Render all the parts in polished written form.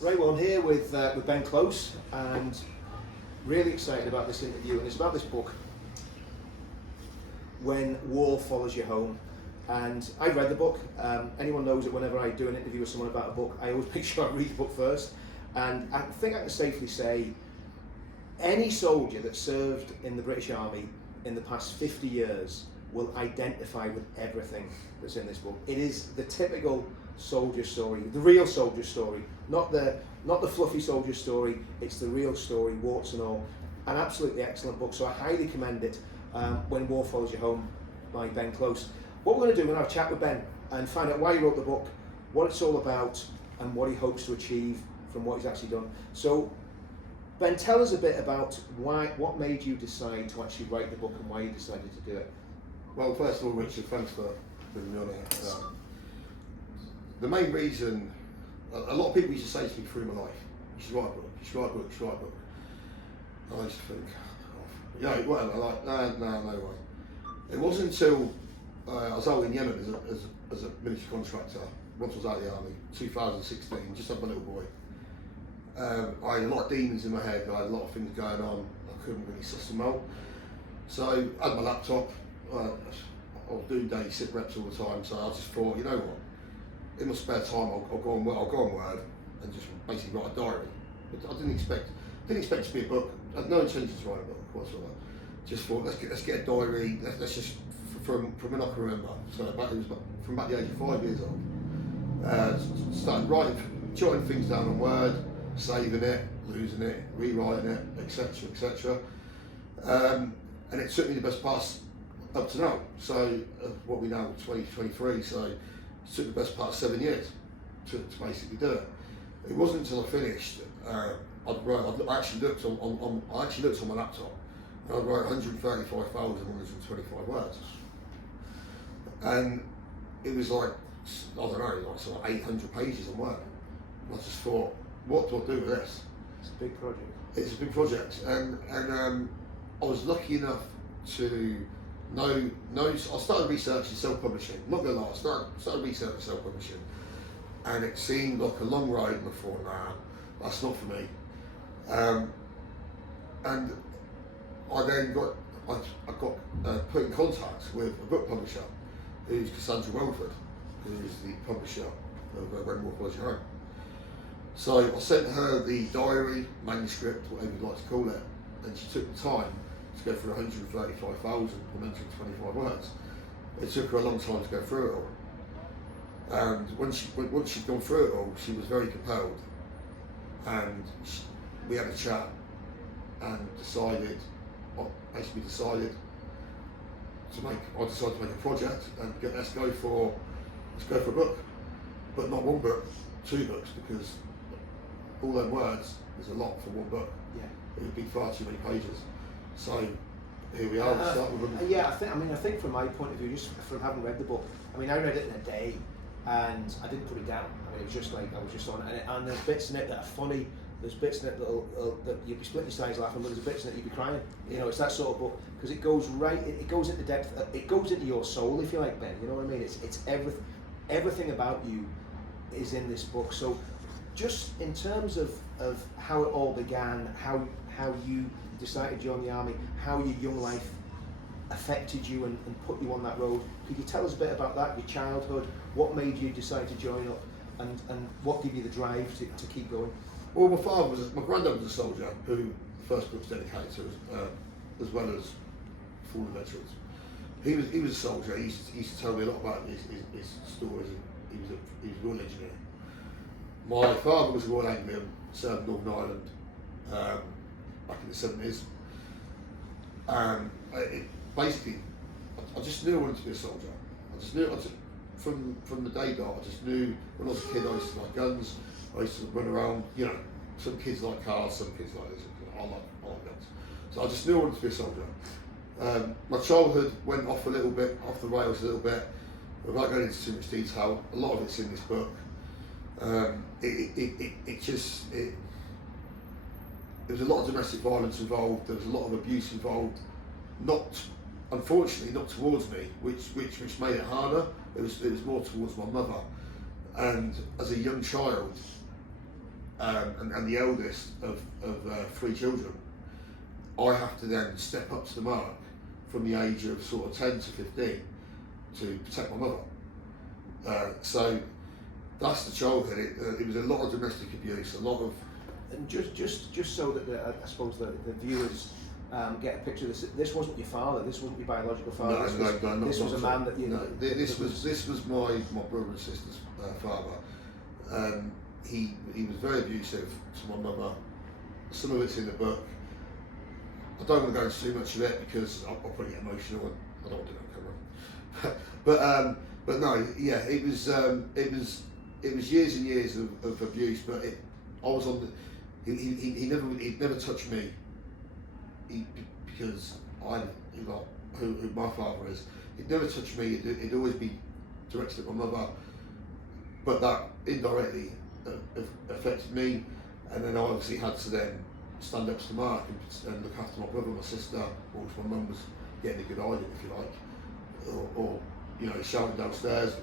Right, well, I'm here with Ben Close, and really excited about this interview, and it's about this book, When War Follows You Home. And I've read the book. Anyone knows that whenever I do an interview with someone about a book, I always make sure I read the book first. And I think I can safely say any soldier that served in the British Army in the past 50 years will identify with everything that's in this book. It is the typical soldier story, the real soldier story, not the fluffy soldier story. It's the real story, warts and all. An absolutely excellent book, so I highly commend it. When War Follows You Home by Ben Close. What we're going to do, we're going to have a chat with Ben and find out why he wrote the book, what it's all about, and what he hopes to achieve from what he's actually done. So, Ben, tell us a bit about what made you decide to actually write the book and why you decided to do it. Well, first of all, Richard, thanks for bringing me on here. The main reason, a lot of people used to say to me through my life, you should write a book, you should write a book, you should write a book. And I used to think, yeah, whatever, like, no way. It wasn't until I was out in Yemen as a military contractor, once I was out of the army, 2016, just had my little boy. I had a lot of demons in my head, I had a lot of things going on, I couldn't really suss them out. So I had my laptop, I was doing daily sit reps all the time, so I just thought, you know what, in my spare time I'll go on Word and just basically write a diary. But I didn't expect it to be a book. I had no intention to write a book whatsoever. Just thought, let's get a diary, let's just, from when I can remember, so it was from about the age of 5 years old, started jotting things down on Word, saving it, losing it, rewriting it, etc, etc. And it took me the best part up to now, so what we now 2023, so it took the best part of 7 years to basically do it. It wasn't until I finished, I actually looked on my laptop, and I'd write 135,125 words. And it was like, I don't know, like sort of 800 pages of work. And I just thought, what do I do with this? It's a big project. It's a big project, and I was lucky enough to know. I started researching self-publishing. Not gonna lie, I started researching self-publishing, and it seemed like a long road. And I thought, nah, that's not for me. And I then got put in contact with a book publisher, who's Cassandra Welford, who's the publisher of When War Follows You Home. So I sent her the diary, manuscript, whatever you'd like to call it, and she took the time to go through 135,125 words. It took her a long time to go through it all. And once she'd gone through it all, she was very compelled. And we had a chat and decided to make a project and let's go for a book, but not one book, 2 books, because all them words is a lot for one book. Yeah. It would be far too many pages. So here we are. We'll start with them. Yeah, I think from my point of view, just from having read the book, I mean, I read it in a day, and I didn't put it down. I mean, it was just like I was just on it, and there's bits in it that are funny. There's bits in it that you'd be splitting your sides laughing, but there's bits in it you'd be crying. You know, it's that sort of book because it goes right. It goes into depth. It goes into your soul, if you like, Ben. You know what I mean? It's everything about you is in this book. So, just in terms of how it all began, how you decided to join the army, how your young life affected you and put you on that road. Could you tell us a bit about that? Your childhood, what made you decide to join up, and what gave you the drive to keep going? Well, my granddad was a soldier who the first book's dedicated to, as well as fallen veterans. He was a soldier. He used to tell me a lot about his stories. He was a Royal Engineer. My father was a Royal Anglian, served Northern Ireland back in the 70s. Basically, I just knew I wanted to be a soldier. From the day dot, I just knew when I was a kid I used to like guns. I used to run around, you know, some kids like cars, some kids like this. I like guns. So I just knew I wanted to be a soldier. My childhood went off the rails a little bit, without going into too much detail. A lot of it's in this book. There was a lot of domestic violence involved. There was a lot of abuse involved. Unfortunately, not towards me, which made it harder. It was more towards my mother. And as a young child, and the eldest of 3 children, I have to then step up to the mark from the age of sort of 10 to 15 to protect my mother. So that's the childhood. It was a lot of domestic abuse, a lot of. And just so that I suppose the viewers get a picture of this. This wasn't your father. This wasn't your biological father. This was a man that you. No, this was my brother and sister's father. He was very abusive to my mother. Some of it's in the book. I don't want to go into too much of it because I'll probably get emotional and I don't want to do that on camera. but no, yeah, it was years and years of abuse. But I was on the. He'd never touched me. Because who my father is. He'd never touched me. It'd always be directed at my mother. But that indirectly affected me, and then I obviously had to then stand up to the mark and look after my brother, my sister, whilst my mum was getting a good eye, if you like, or shouting downstairs,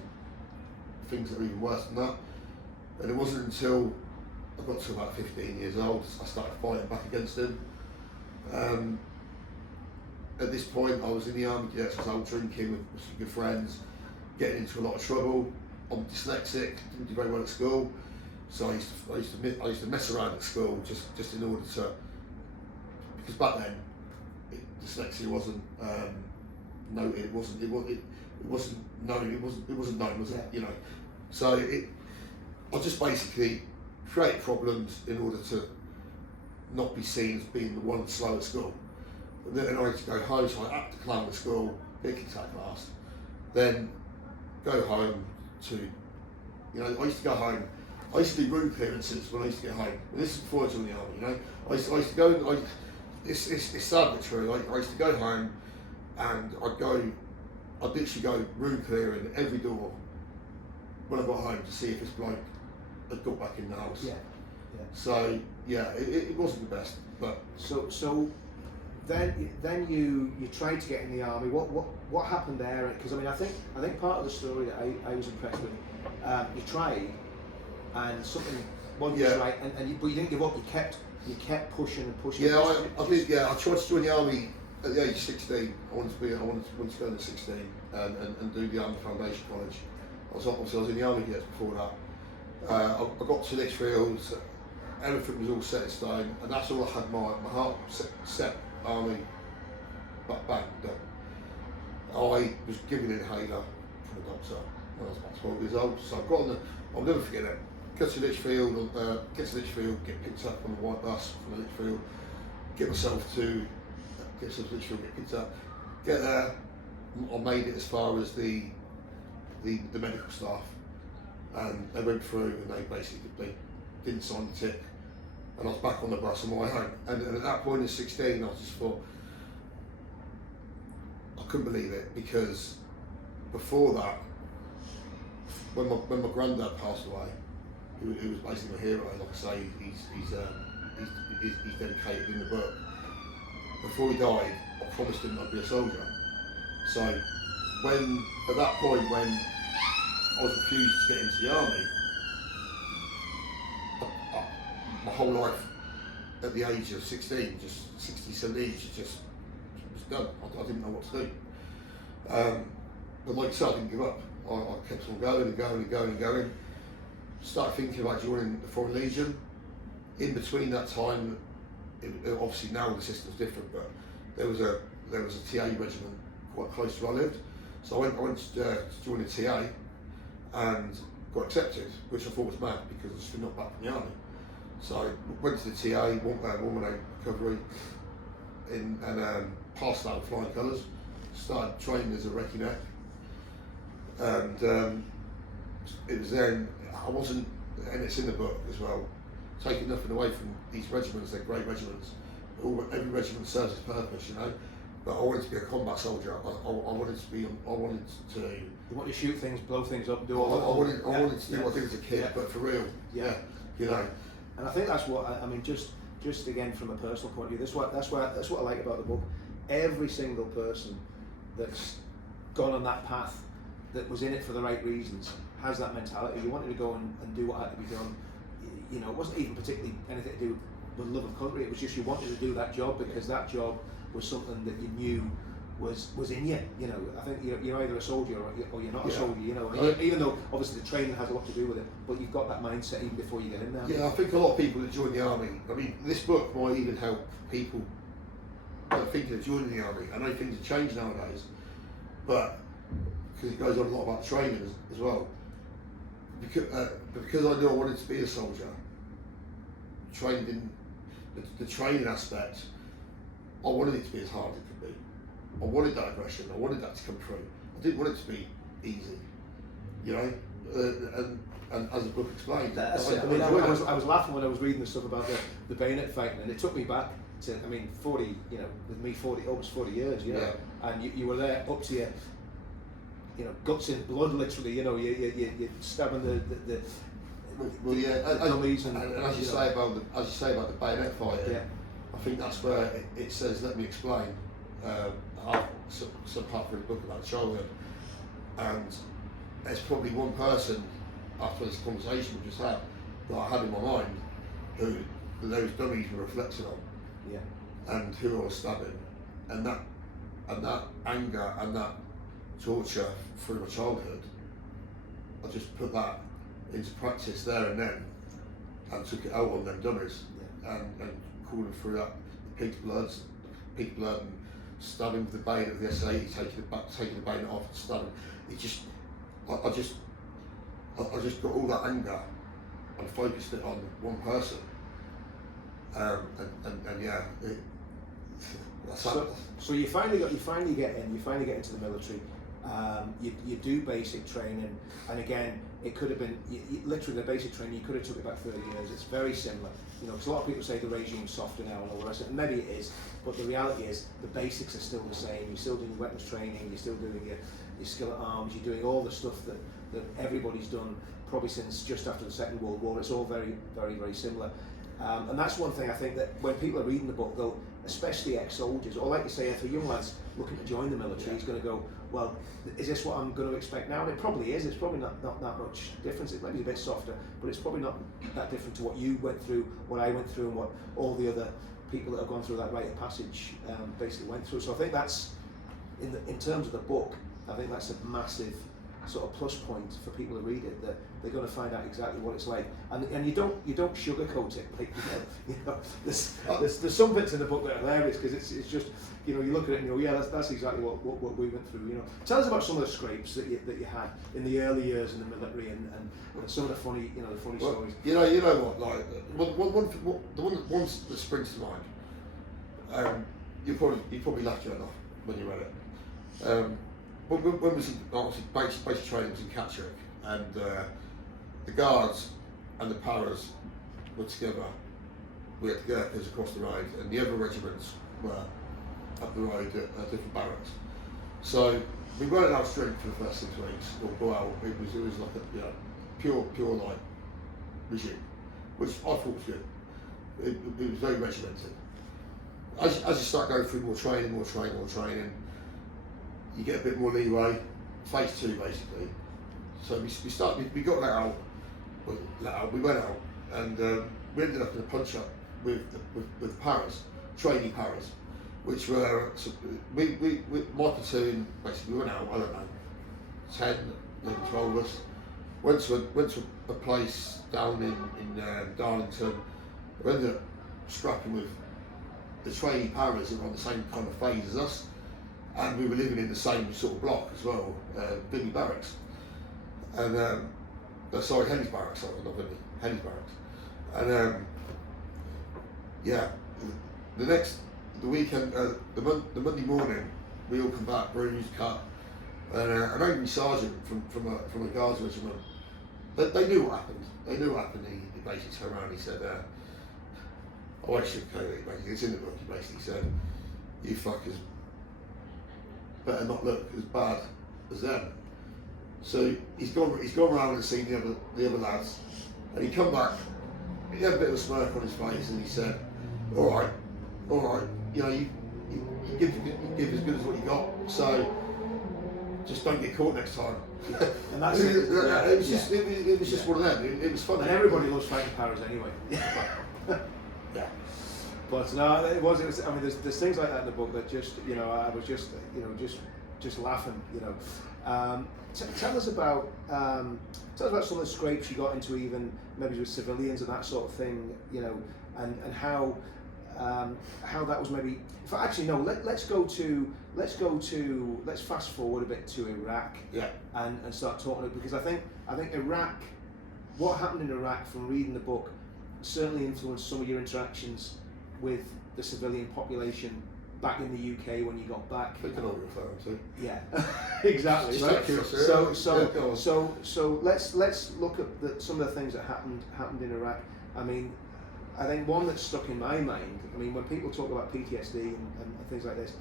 things that were even worse than that. And it wasn't until I got to about 15 years old I started fighting back against him. At this point, I was in the army cadets, I was out drinking with some good friends, getting into a lot of trouble. I'm dyslexic, didn't do very well at school, so I used to mess around at school just in order to, because back then dyslexia wasn't noted, it wasn't known, was it? Yeah. So I just basically create problems in order to not be seen as being the one slow at school. And then I had to go home, so I act the clown at school, get kicked out of class, then go home to, I used to go home, I used to do room clearances when I used to get home, and this is before I joined the army, I used to go, it's sad but true, I used to go home and I'd literally go room clearing every door when I got home to see if this bloke had got back in the house. Yeah. So yeah, it wasn't the best, but so then you tried to get in the army. What happened there? Because I think part of the story that I was impressed with. You tried, and something wasn't right, but you didn't give up. You kept pushing and pushing. Yeah, I did. Yeah, I tried to join the army at the age of 16. I wanted to go in at 16 and do the Army Foundation College. I was in the army years before that. I got to Lichfield. Everything was all set in stone, and that's all I had. My heart set army back then. I was given an inhaler from a doctor when I was about 12 years old. So I got on I'll never forget it. Get to Lichfield, get picked up on the white bus from Lichfield, get myself to Lichfield, get picked up, get there. I made it as far as the medical staff, and they went through and they basically didn't sign the tick, and I was back on the bus on my way home. And at that point in 16, I just thought, I couldn't believe it, because before that, when my granddad passed away, he was basically my hero. Like I say, he's dedicated in the book. Before he died, I promised him I'd be a soldier. So at that point when I was refused to get into the army, my whole life at the age of 16, just 16, 17, just was done. I didn't know what to do. But like I said, I didn't give up. I kept on going and going and going and going. Started thinking about joining the Foreign Legion. In between that time, obviously now the system's different, but there was a TA regiment quite close to where I lived. So I went to join the TA and got accepted, which I thought was mad because I was still not back from the army. So I went to the TA, one recovery, and passed out with flying colours. Started training as a recce neck, and it was then I wasn't, and it's in the book as well, taking nothing away from these regiments. They're great regiments. Every regiment serves its purpose, But I wanted to be a combat soldier. I wanted to be. You want to shoot things, blow things up, do all that. I wanted to do what I did as a kid, but for real. Yeah. And I think that's what I mean. Just again from a personal point of view, that's what I like about the book. Every single person that's gone on that path, that was in it for the right reasons, has that mentality. You wanted to go and do what had to be done. you know, it wasn't even particularly anything to do with love of country. It was just you wanted to do that job because that job was something that you knew was in you. You know, I think you're either a soldier or you're not a soldier. You know, even though obviously the training has a lot to do with it, but you've got that mindset even before you get in there. Yeah, I think a lot of people that join the army. I mean, this book might even help people that are thinking of joining the army. I know things have changed nowadays, but because it goes on a lot about training as well. Because I knew I wanted to be a soldier, trained in the training aspect, I wanted it to be as hard as it could be. I wanted that aggression, I wanted that to come through. I didn't want it to be easy, you know, and as the book explains. That's it. I mean, I was laughing when I was reading the stuff about the bayonet fighting, and it took me back to, I mean, 40, you know, with me almost 40 years, you know, yeah. And you were there up to your, you know, guts in blood, literally. You know, you're stabbing the dummies, and as you say about the bayonet fighting. Yeah. I think that's where it says, let me explain. Some part of the book about childhood, and there's probably one person after this conversation we just had that I had in my mind who those dummies were reflecting on, yeah, and who I was stabbing, and that anger and that torture through my childhood, I just put that into practice there and then, and took it out on them dummies, and called them through that pig's blood, and stabbing with the bayonet of the S80, taking the bayonet off and stabbing. It just, I just got all that anger and focused it on one person, and yeah. So you finally get into the military. You do basic training, and again, it could have been literally the basic training. You could have took about 30 years. It's very similar, you know, because a lot of people say the regime's softer now and all the rest of it. And maybe it is, but the reality is the basics are still the same. You're still doing your weapons training. You're still doing your skill at arms. You're doing all the stuff that everybody's done probably since just after the Second World War. It's all very, very, very similar. And that's one thing I think that when people are reading the book, they'll, especially ex-soldiers, or like you say, if a young lad's looking to join the military, he's going to go, well, is this what I'm going to expect now? And it probably is. It's probably not that much difference. It might be a bit softer, but it's probably not that different to what you went through, what I went through, and what all the other people that have gone through that rite of passage basically went through. So I think that's, in terms of the book, I think that's a massive sort of plus point for people to read it, that they're going to find out exactly what it's like, and you don't sugarcoat it. Like, you know, there's some bits in the book that are hilarious because it's just, you know, you look at it and you go, yeah, that's exactly what we went through. You know, tell us about some of the scrapes that you had in the early years in the military, and some of the funny, you know, the funny stories. You know what, like the one that springs to mind. You probably laughed your head off when you read it. When we was in, obviously basic training was in Catterick, and the guards and the paras were together. We had the Gurkhas across the road, and the other regiments were up the road at different barracks. So we weren't allowed to drink for the first 6 weeks or go out. It was like a pure like regime, which I thought was good. It was very regimented. As you start going through more training, you get a bit more leeway. Phase 2 basically. So we got let out. We went out, and we ended up in a punch up with paras, trainee paras, which were my platoon. Basically, we went out. I don't know, 10, maybe 12 of us. Went to a place down in Darlington. We ended up scrapping with the trainee paras that were on the same kind of phase as us. And we were living in the same sort of block as well, Billy Barracks, and Henry's Barracks, not Billy, Henry's Barracks, and yeah, the weekend, the Monday morning, we all come back bruised, cut, and an angry sergeant from a guards regiment, they knew what happened. They knew what happened. He basically turned around and he said, I won't sugarcoat it, basically. It's in the book. He basically said, "You fuckers better not look as bad as them." So he's gone around and seen the other lads, and he come back. He had a bit of a smirk on his face, and he said, all right, you know, you give as good as what you got. So just don't get caught next time. And that's it. It was just, it was just one of them. It was funny. And everybody loves fighting paras anyway. Yeah. But no, it was. I mean, there's things like that in the book that just, I was just, just laughing. Tell us about some of the scrapes you got into, even maybe with civilians and that sort of thing. And how that was maybe. Actually, no. Let's fast forward a bit to Iraq. Yeah. And start talking, because I think Iraq, what happened in Iraq, from reading the book, certainly influenced some of your interactions with the civilian population back in the UK when you got back. I know what you're referring to. Yeah, exactly. Right? So let's look at some of the things that happened in Iraq. I mean, I think one that stuck in my mind. I mean, when people talk about PTSD and things like this,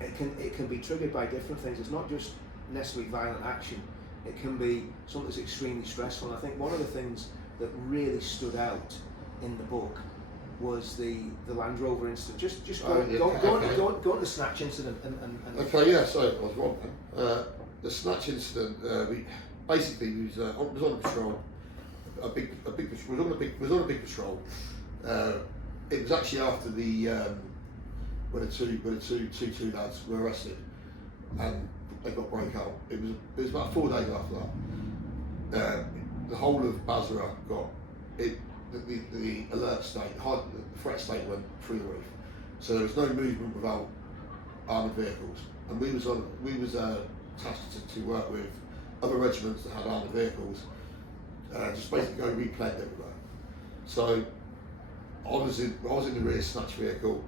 it can be triggered by different things. It's not just necessarily violent action. It can be something that's extremely stressful. And I think one of the things that really stood out in the book was the Land Rover incident. Just go on the snatch incident and Okay, yeah. So I was wrong then. The snatch incident. We was on a patrol. Was on a big patrol. It was actually after when the two lads were arrested, and they got broke up. It was about 4 days after that. The whole of Basra got it. The alert state, the threat state went through the roof. So there was no movement without armoured vehicles, and we was tasked to work with other regiments that had armoured vehicles, just basically go replanned everywhere. So I was in the rear snatch vehicle.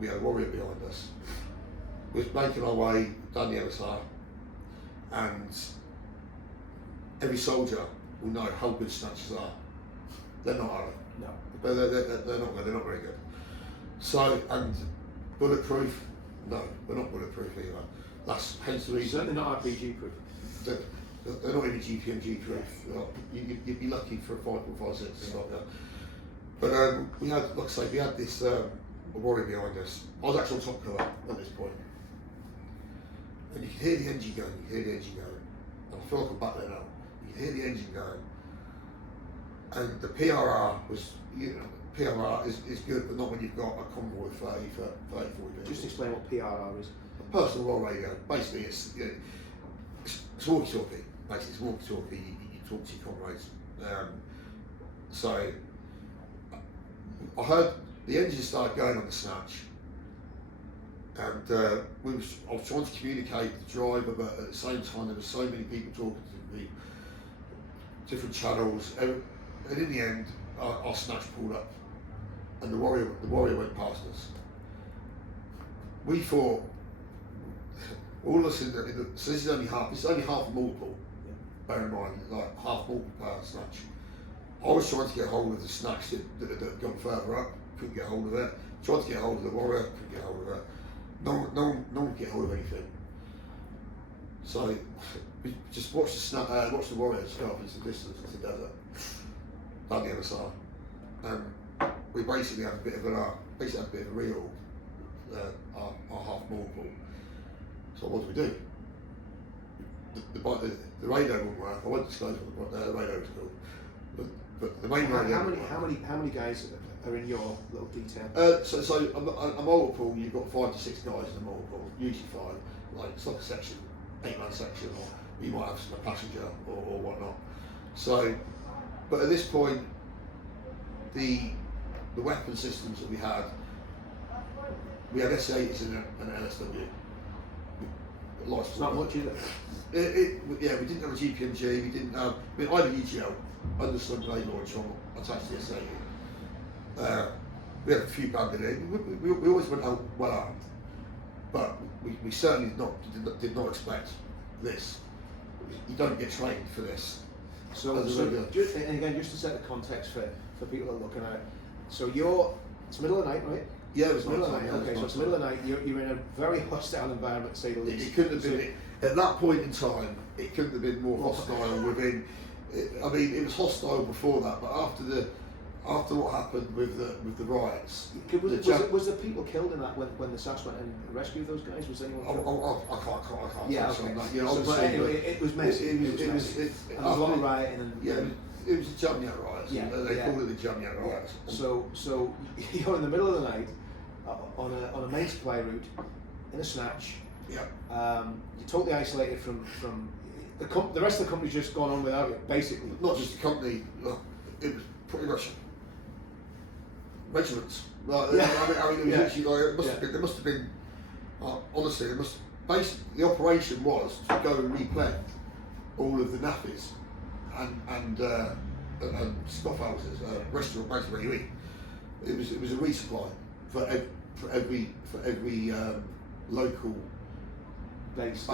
We had a warrior behind us. We was making our way down the MSR, and every soldier will know how good snatchers are. They're not, are they? No. They're not good. They're not very good. So, and bulletproof? No, they're not bulletproof either. That's hence the reason. Certainly not RPG proof. They're not even GPMG proof. You'd be lucky for a 5.56 like that. But we had, like I say, we had this warrior behind us. I was actually on top cover at this point, and you could hear the engine going. And I feel like I'm back there now. You could hear the engine going. And the PRR was, PRR is good, but not when you've got a convoy of 30, 40 people. Just explain what PRR is. A personal role radio. Basically, it's walkie-talkie. Basically, it's walkie-talkie. You talk to your comrades. So I heard the engine started going on the snatch, and I was trying to communicate with the driver, but at the same time there were so many people talking to me, different channels. And in the end, our snatch pulled up, and the warrior went past us. We thought, all of us so this is only half multiple. Bear in mind, like half multiple per snatch. I was trying to get hold of the snatch that had gone further up, couldn't get hold of it. Tried to get hold of the warrior, couldn't get hold of it. No one could get hold of anything. So we just watched the warrior go up into the distance, into the desert, down the other side, and we basically had a bit of a real our half multiple. So what do we do? The radio wouldn't work. I won't disclose what the radio was called, but the main radio. How many guys are in your little detail? So a multiple, you've got 5 to 6 guys in a multiple, usually 5. Like it's like a section, 8-man section, or you might have a passenger or whatnot. So, but at this point, the weapon systems that we had S80s and an LSW. It's not much, is it? We didn't have a GPMG. We didn't have. I had a UGL, underslung blade launcher attached to the S80. We had a few banded in. We always went out well armed, but we certainly did not expect this. You don't get trained for this. And again, just to set the context for people that are looking at it. So it's middle of the night, right? Yeah, it was middle of the night. Okay, so it's middle of the night. You're in a very hostile environment, to say the least. It couldn't have been at that point in time. It couldn't have been more hostile within. It was hostile before that, but after what happened with the riots. Was there people killed in that when the SAS went and rescued those guys? Was anyone killed? I can't. Yeah, say okay. that. Yeah, so, but anyway, it was messy. It was messy. And there was a lot of rioting. And, yeah, it was the Jamnia riots. Yeah, they called it the Jamnia riots. So you're in the middle of the night on a main supply route in a snatch. Yeah. You're totally isolated from the rest of the company's just gone on without it, basically. Not just the company. It was pretty much regiments. Like, Yeah. I mean, it was actually like there must have been. Honestly, the operation was to go and replenish all of the nappies and stop houses, restaurant, basically where you eat. It was a resupply for every local base,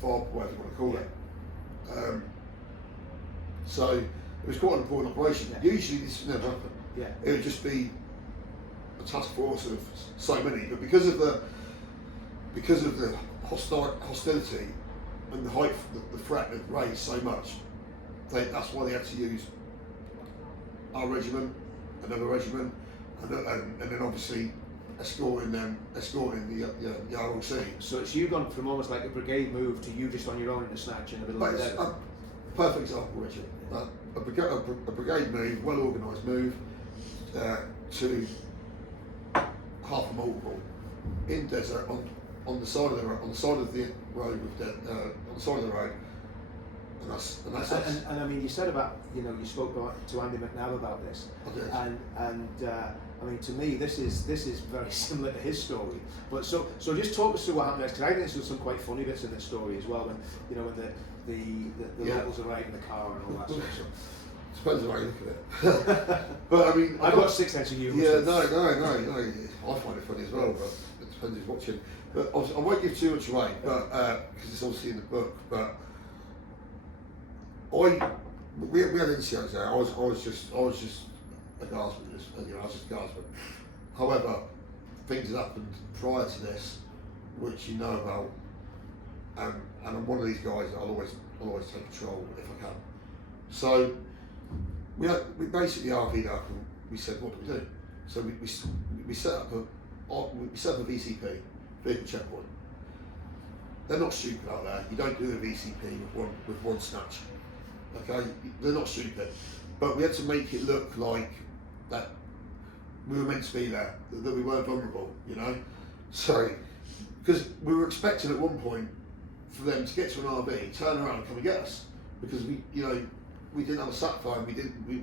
farm, whatever you want to call it. So it was quite an important operation. Yeah. Usually this would never happen. Yeah. It would just be a task force of so many, but because of the hostility and the height, the threat had raised so much, that's why they had to use our regiment, another regiment, and then obviously escorting the ROC. So it's you gone from almost like a brigade move to you just on your own in a snatch in the middle of the day. A perfect example, Richard. A brigade move, well organised move, to half a multiple in desert on the side of the road, on the side of the road and that's us. And I mean, you said about, you spoke to Andy McNabb about this, and I mean, to me, this is very similar to his story. But so just talk us through what happened next, because I think there's some quite funny bits in this story as well. When the locals arrive in the car and all that sort of stuff. Depends on how you look at it. But I mean, I've got a sixth sense of humour. Yeah, no. I find it funny as well, but it depends who's watching. But I won't give too much away, but because it's obviously in the book. But we had NCOs there. I was just a guardsman, I was just a guardsman. However, things had happened prior to this, which you know about, and I'm one of these guys that I'll always take control if I can. So we basically RV'd up and we said, what do we do? So we set up a VCP, vehicle checkpoint. They're not stupid out there. You don't do a VCP with one snatch. Okay, they're not stupid. But we had to make it look like that we were meant to be there, that we weren't vulnerable, So, because we were expecting at one point for them to get to an RV, turn around and come and get us, because we didn't have a sat phone, we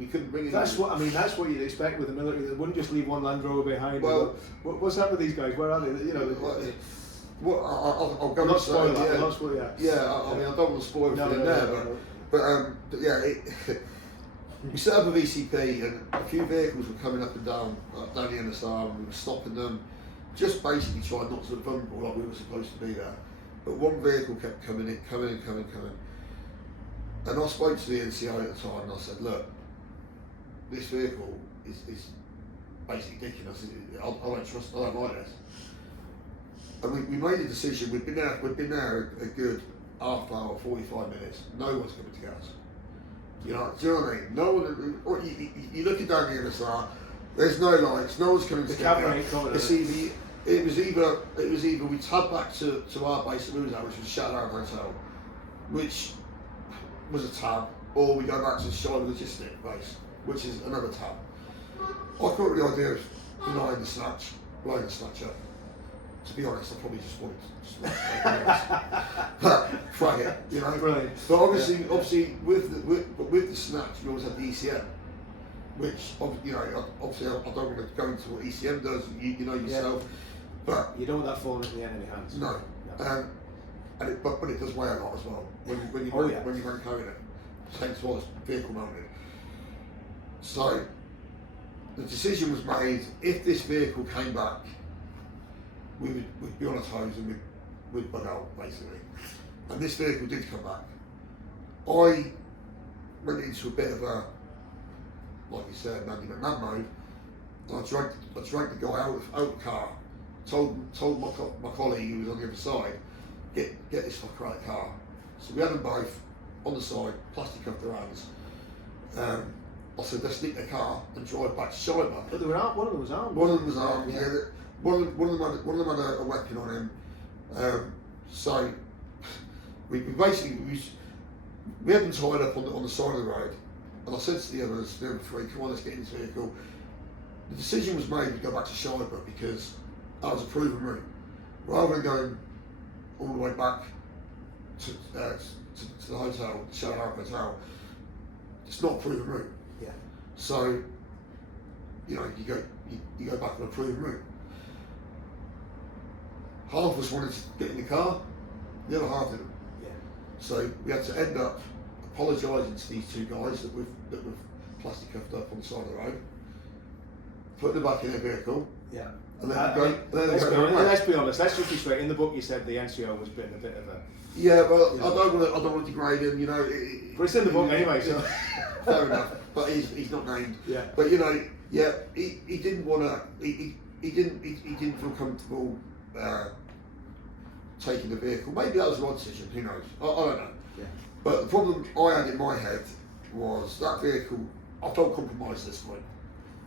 couldn't bring it. That's what you'd expect with the military. They wouldn't just leave one Land Rover behind. Well, what's happened with these guys? Where are they? I'll go not spoil that. Yeah, I mean, I don't want to spoil everything but yeah, we set up a VCP and a few vehicles were coming up and down the NSR, and we were stopping them, just basically trying not to look vulnerable like we were supposed to be there. But one vehicle kept coming in. And I spoke to the NCO at the time and I said, look, this vehicle is basically ridiculous. I don't like this. And we made a decision. We'd been there a good half hour, 45 minutes. No one's coming to get us. Do you know what I mean? No one. You're looking down the NSR. There's no lights. No one's coming to get us. It was either we tab back to our base that we was at, which was Shadow Hotel, which was a tab, or we go back to the Shiloh Logistic base, which is another tab. I thought the idea of denying the snatch, blowing the snatch up. To be honest, I probably just wanted to frag it, Brilliant. But obviously, with the snatch, we always had the ECM, which obviously I don't want to go into what ECM does. You know yourself, but you don't want that falling into the enemy hands. No. But it does weigh a lot as well when you run carrying it. Hence why it's vehicle mounted. So the decision was made: if this vehicle came back, we'd be on our toes and we'd bug out basically. And this vehicle did come back. I went into a bit of a, like you said, Andy McNabb mode, and I dragged the guy out of the car. Told my colleague who was on the other side, get this fucker out of the car. So we had them both on the side, plastic cuffed their hands. I said, let's nick their car and drive back to Shiber. But they were armed. One of them was armed. One of them was armed. Yeah. Yeah. One of them had a weapon on him. So we basically we had them tied up on the side of the road, and I said to the other three, come on, let's get into the vehicle. The decision was made to go back to Shiber because that was a proven route. Rather than going all the way back to the hotel, the Shell Hotel, it's not a proven route. Yeah. So, you go back on a proven route. Half of us wanted to get in the car, the other half didn't. Yeah. So we had to end up apologising to these two guys that we've plastic cuffed up on the side of the road, putting them back in their vehicle. Yeah. And then let's be honest. Let's just be straight. In the book, you said the NCO was been a bit of a. Yeah, well, You know. I don't want to degrade him. But it's in the book anyway, so. Fair enough. But he's not named. Yeah. But he didn't want to. He didn't feel comfortable taking the vehicle. Maybe that was the right decision. Who knows? I don't know. Yeah. But the problem I had in my head was that vehicle. I felt compromised at this point.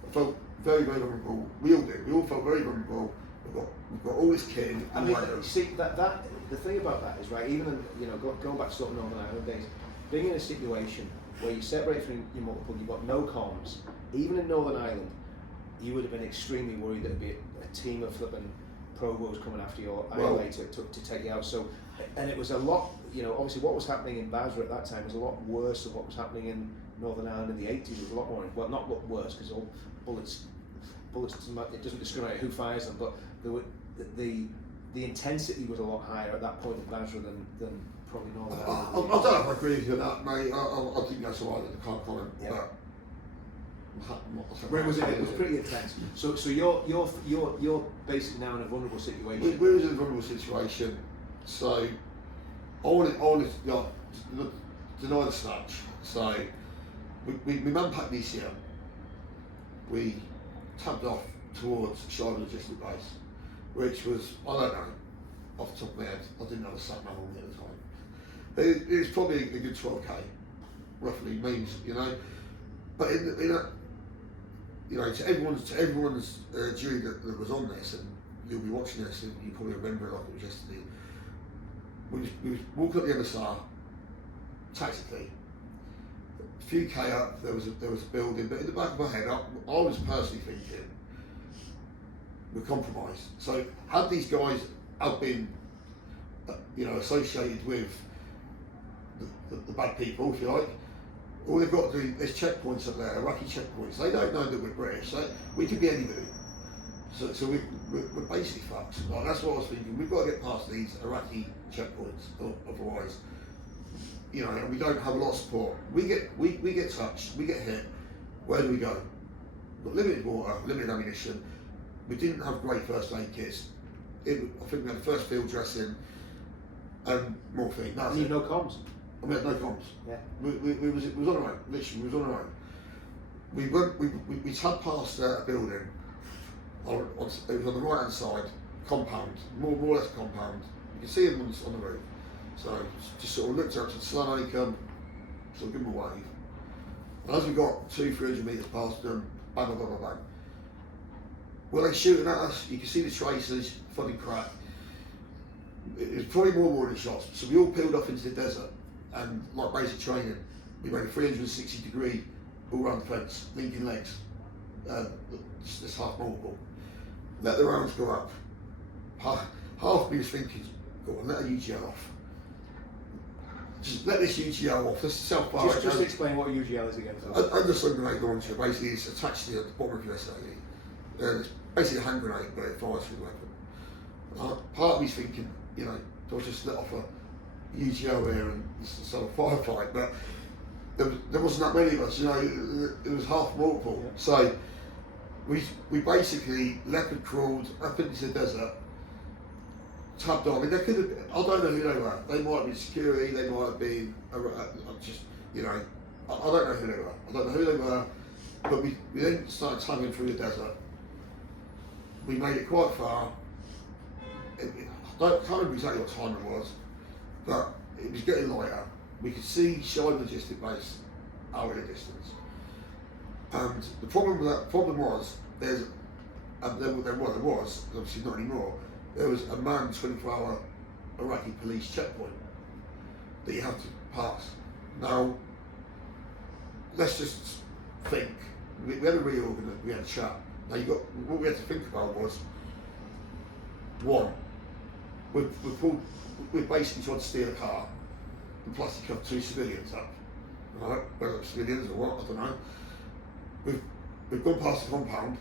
I felt very, very vulnerable. We all did. We all felt very vulnerable. We've got all this kit in. I mean, you see that the thing about that is, right, even in, going back to sort of Northern Ireland days, being in a situation where you separate from your multiple, you've got no comms. Even in Northern Ireland, you would have been extremely worried there'd be a team of flipping Provos coming after you anyway to take you out. So, and it was a lot. Obviously, what was happening in Basra at that time was a lot worse than what was happening in Northern Ireland in the 80s. It was a lot more, well, not a lot worse because all bullets, it doesn't discriminate who fires them, but there were, the intensity was a lot higher at that point in Basra than probably Northern Ireland. I don't know if I agree with you on that, mate. I think that's all right. I can't comment. Yeah. But It was pretty intense. So you're basically now in a vulnerable situation. we was in a vulnerable situation. So I wanted to deny the snatch. So we man-packed the ECM. We tabbed off towards Shiber Logistic Base, which was, I don't know, off the top of my head, I didn't have a sat nav on me at the time. But it was probably a good 12k, roughly, means, But to everyone's jury that was on this, and you'll be watching this, and you probably remember it like it was yesterday. We walked up the MSR, tactically. A few K up, there was a building, but in the back of my head, I was personally thinking, we're compromised. So had these guys have been, associated with the bad people, if you like, all they've got to do, there's checkpoints up there, Iraqi checkpoints. They don't know that we're British. We could be anybody. So we're basically fucked. Like, that's what I was thinking. We've got to get past these Iraqi checkpoints, otherwise, and we don't have a lot of support. We get touched, we get hit. Where do we go? We've got limited water, limited ammunition. We didn't have great first aid kits. I think we had the first field dressing and morphine. And you no comms. We had no comms. Yeah. We was on our own. Literally, we was on our own. We tabbed past a building. It was on the right hand side, compound, more or less compound. You can see them on the roof. So just sort of looked up to the sun come, sort of give them a wave. And as we got 200-300 metres past them, bang, bang, bang, bang, bang. Well, they're shooting at us. You can see the tracers, funny crap. It was probably more warning shots. So we all peeled off into the desert, and like basic training, we made a 360-degree all-round fence, linking legs, just half multiple. Let the rounds go up. Half of me was thinking, go on, let a UGL off. Just let this UGL off. This is self-fire. Just explain what UGL is again. Underslung grenade launcher. Basically, it's attached to the bottom of your SAE. It's basically a hand grenade, but it fires through the weapon. Part of me's thinking, do I just let off a UGL here and sort of firefight? But there wasn't that many of us. It was half multiple. Yeah. So we basically leopard crawled up into the desert. Tabbed on. I mean, they could have. I don't know who they were. They might have been security. They might have been just. I don't know who they were. I don't know who they were. But we then started tugging through the desert. We made it quite far. I can't remember exactly what time it was, but it was getting lighter. We could see Shiber Logistic Base out in the distance. And the problem was there was obviously not anymore. There was a manned 24-hour Iraqi police checkpoint that you have to pass. Now, let's just think. We had a reorganisation, we had a chat. Now what we had to think about was, one, we've basically tried to steal a car and plastic cuffed 2 civilians up. Right? Whether it's civilians or what, I don't know. We've gone past the compound,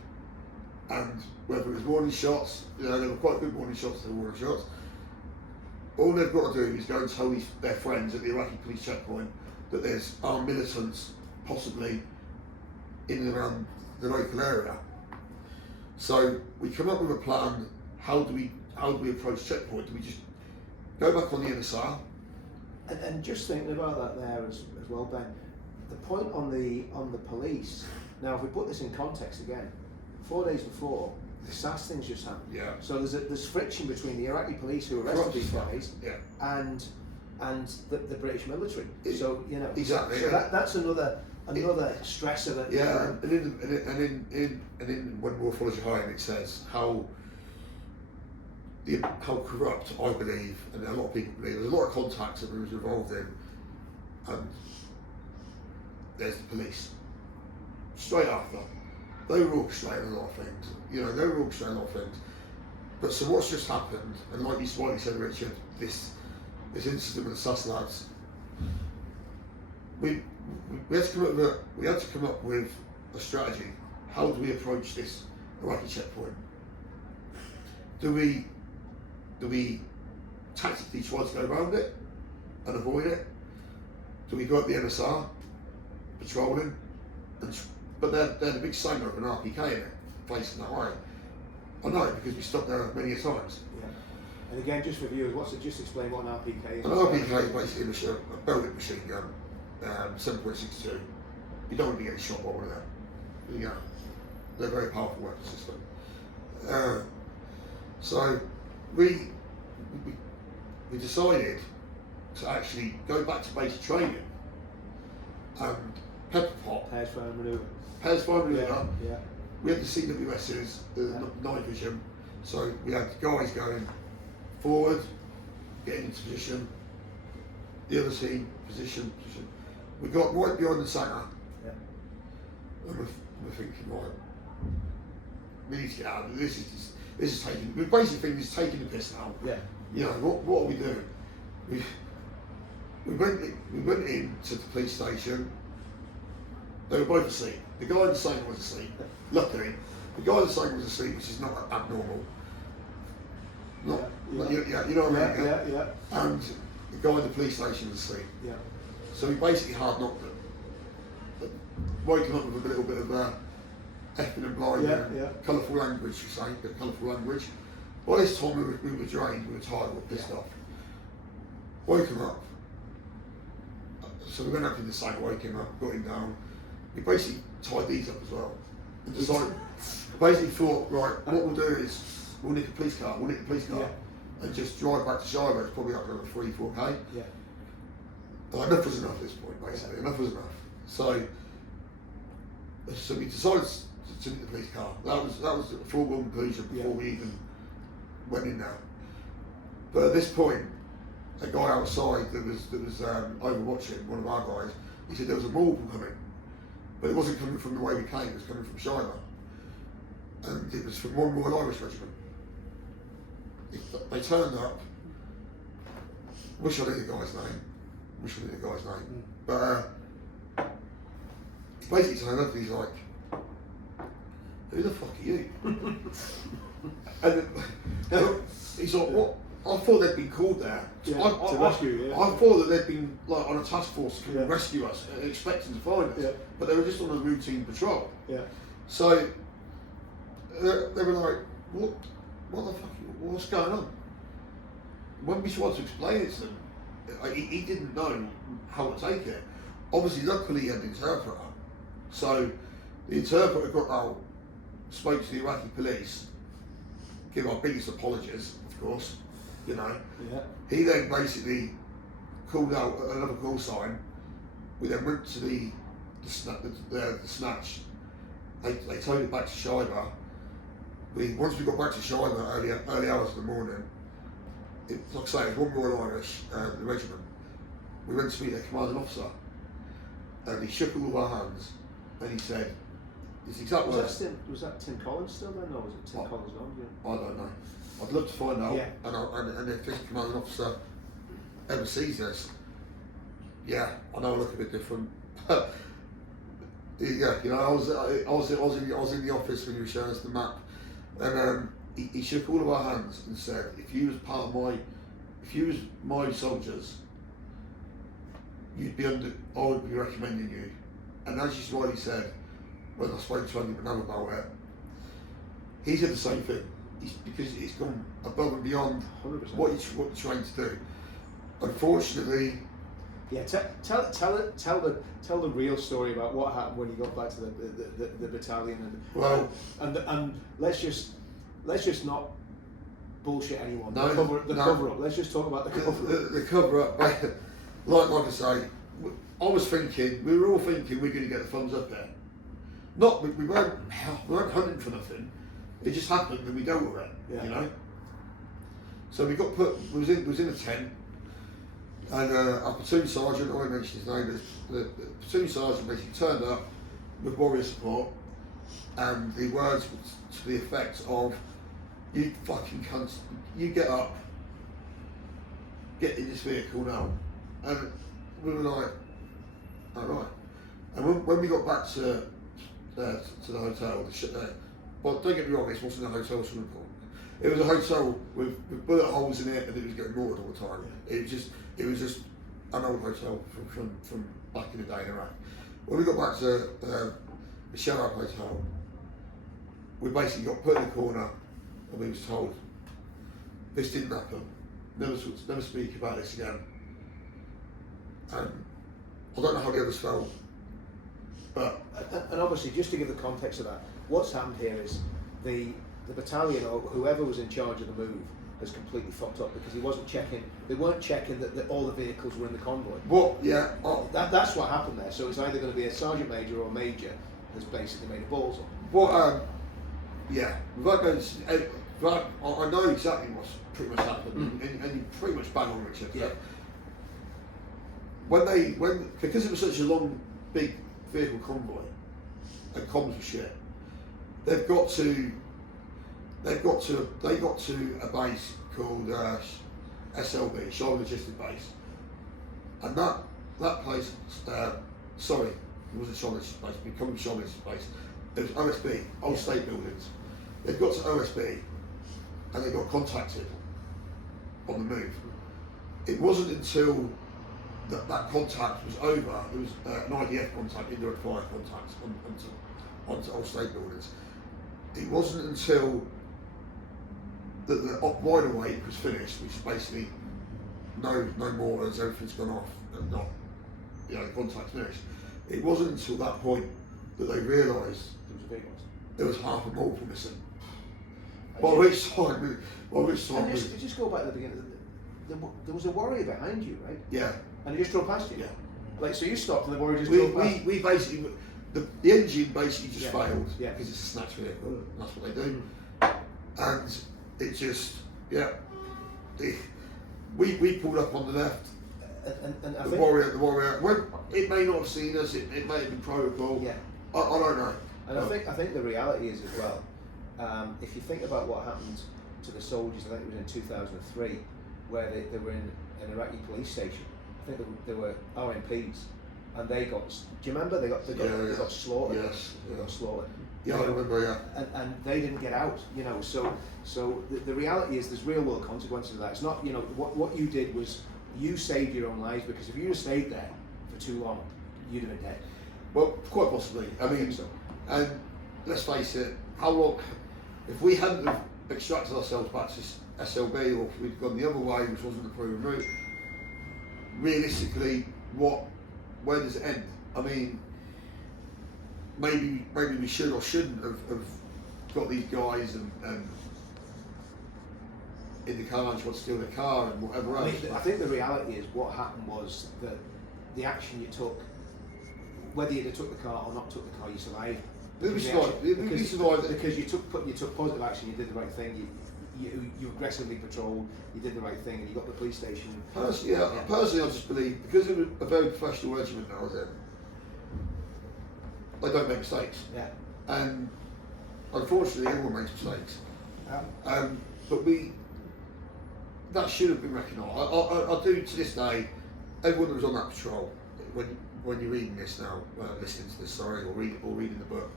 and whether it was warning shots, there were quite good warning shots, all they've got to do is go and tell their friends at the Iraqi police checkpoint that there's armed militants possibly in and around the local area. So we come up with a plan. How do we approach checkpoint? Do we just go back on the NSR? And just thinking about that there as well, Ben, the point on the police. Now, if we put this in context again, 4 days before, the SAS things just happened. Yeah. So there's friction between the Iraqi police who arrested these guys, yeah, and the British military. So exactly. So that's another stressor that. Yeah, and in When War Follows You Home, it says how corrupt, I believe, and a lot of people believe, there's a lot of contacts that we was involved in, and there's the police. Straight after, they were orchestrating a lot of things. But so what's just happened, and like you rightly said, Richard, this incident with the SAS lads, we had to come up with a strategy. How do we approach this Iraqi checkpoint? Do we tactically try to go around it and avoid it? Do we go up the NSR, patrolling, but they're the big singer of an RPK in it, facing that way. I know because we stopped there many times. Yeah. And again, just for viewers, just explain what an RPK is? An RPK is basically a belted machine gun, 7.62. You don't want to be getting shot by one of them. They're a very powerful weapon system. So we decided to actually go back to basic training and pepper pot. Pairs fire manoeuvre. Pairs fire manoeuvre. Yeah. We had the CWSs, the night vision, so we had guys going forward, getting into position, the other team, position. We got right behind the centre, and we're thinking, right, we need to get out of it. This is taking, the basic thing is taking the piss now. Yeah. What are we doing? We went into the police station. They were both asleep. The guy in the same was asleep. Luckily, the guy in the same was asleep, which is not abnormal. You know what I mean? Yeah. And the guy in the police station was asleep. Yeah. So we basically hard knocked them. But woke him up with a little bit of effing and blinding, colourful language, you say, colourful language. By this time we were drained, we were tired, we were pissed off. Woke him up. So we went up in the same, woke him up, got him down. We basically tied these up as well. And decided, basically thought, right, what we'll do is we'll nick a police car, and just drive back to Shiloh. It's probably up another 3-4k. Yeah. Enough was enough at this point, basically. Enough was enough. So we decided to nick the police car. That was a foregone conclusion before we even went in there. But at this point, a guy outside that was overwatching, one of our guys, he said there was a mortal coming, but it wasn't coming from the way we came. It was coming from Shiloh, and it was from one Royal Irish Regiment. They turned up. Wish I knew the guy's name. But basically turned up and he's like, "Who the fuck are you?" And he's like, "What?" I thought they'd been called there to rescue. I thought that they'd been like on a task force to rescue us, expecting to find us. But they were just on a routine patrol. Yeah. So they were like, "What the fuck? What's going on?" When we tried to explain it to them, he didn't know how to take it. Obviously, luckily he had an interpreter. So the interpreter got out, spoke to the Iraqi police, give our biggest apologies, of course. He then basically called out another call sign. We then went to the snatch, They towed it back to Shiver. Once we got back to Shiver early hours of the morning, like I say, it was one Royal Irish, the regiment. We went to meet their commanding officer, and he shook all of our hands, and he said, "It's exactly." Was that Tim Collins still then, or was it Tim Collins long? Yeah. I don't know. I'd love to find out. Yeah. And if this commanding officer ever sees this, yeah, I know I look a bit different. Yeah, you know, I was in the office when he was showing us the map, and he shook all of our hands and said, if you was my soldiers, I would be recommending you. And as you rightly said, when I spoke to Andy McNabb about it, he said the same thing. Because it's gone above and beyond 100%. what you're trying to do. Unfortunately. Yeah, tell the real story about what happened when you got back to the battalion, and let's just not bullshit anyone. No, cover up. Let's just talk about the cover up. The cover up. Like I say, I was thinking, we were all thinking we're going to get the funds up there. We weren't hunting for nothing. It just happened and we dealt with it. Yeah. You know. So we got put. Was in a tent. And our platoon sergeant, I won't mention his name, the platoon sergeant basically turned up with warrior support, and the words were to the effect of, "You fucking cunts, you get up, get in this vehicle now." And we were like, alright. And when we got back to the hotel, well, don't get me wrong, this wasn't a hotel swimming pool. It was a hotel with bullet holes in it, and it was getting watered all the time. It was just an old hotel from back in the day in Iraq. When we got back to the Sharab Hotel, we basically got put in the corner, and we was told, "This didn't happen. Never speak about this again." And I don't know how the others felt, but and obviously, just to give the context of that, what's happened here is the battalion or whoever was in charge of the move has completely fucked up because he wasn't checking. They weren't checking that all the vehicles were in the convoy. What? Yeah. That's what happened there. So it's either going to be a sergeant major or a major has basically made a balls on. Well, yeah. I know exactly what's pretty much happened, and you pretty much bang on Richard. Yeah. Because it was such a long, big vehicle convoy, and comms were shit. They got to a base called SLB, Shore Logistic Base, and that place, sorry, it wasn't Shore Logistic Base, it became Shore Logistic Base. It was OSB, Old State Buildings. They got to OSB, and they got contacted on the move. It wasn't until that contact was over. There was an IDF contact, indirect fire contact onto Old State Buildings. It wasn't until the wide awake was finished, which is basically no mortars, everything's gone off, and not, the contact's finished. It wasn't until that point that they realised there was half a mortar missing. By which time just go back to the beginning. There was a warrior behind you, right? Yeah. And he just drove past you. Yeah. Like, so you stopped and the warrior just drove past. We basically, the engine basically just failed. Yeah. Because it's a snatch vehicle. And that's what they do. And it just, we pulled up on the left. And I the think warrior. Well, it may not have seen us. It may have been protocol. Yeah. I don't know. And I think the reality is as well. If you think about what happened to the soldiers, I think it was in 2003, where they were in an Iraqi police station. I think they were RMPs, and they got. Do you remember they got slaughtered? Yes. They got slaughtered. Yeah, I remember. Yeah. And they didn't get out. So the reality is there's real world consequences of that. It's not what you did was you saved your own lives, because if you had stayed there for too long, you'd have been dead. Well, quite possibly. I mean, so. And let's face it, how long? If we hadn't have extracted ourselves back to SLB, or if we'd gone the other way, which wasn't the proven route, realistically, where does it end? I mean, maybe we should or shouldn't have got these guys and in the car and tried to steal their car and whatever else. I think the reality is what happened was that the action you took, whether you took the car or not took the car, you survived. We survived it. Because you took positive action, you did the right thing, you aggressively patrolled, you did the right thing, and you got to the police station. Personally, I just believe, because it was a very professional regiment I was in, they don't make mistakes. Yeah. And unfortunately, everyone makes mistakes. Yeah. But that should have been recognised. I do to this day. Everyone that was on that patrol, when you're reading this now, listening to this, sorry, or reading the book,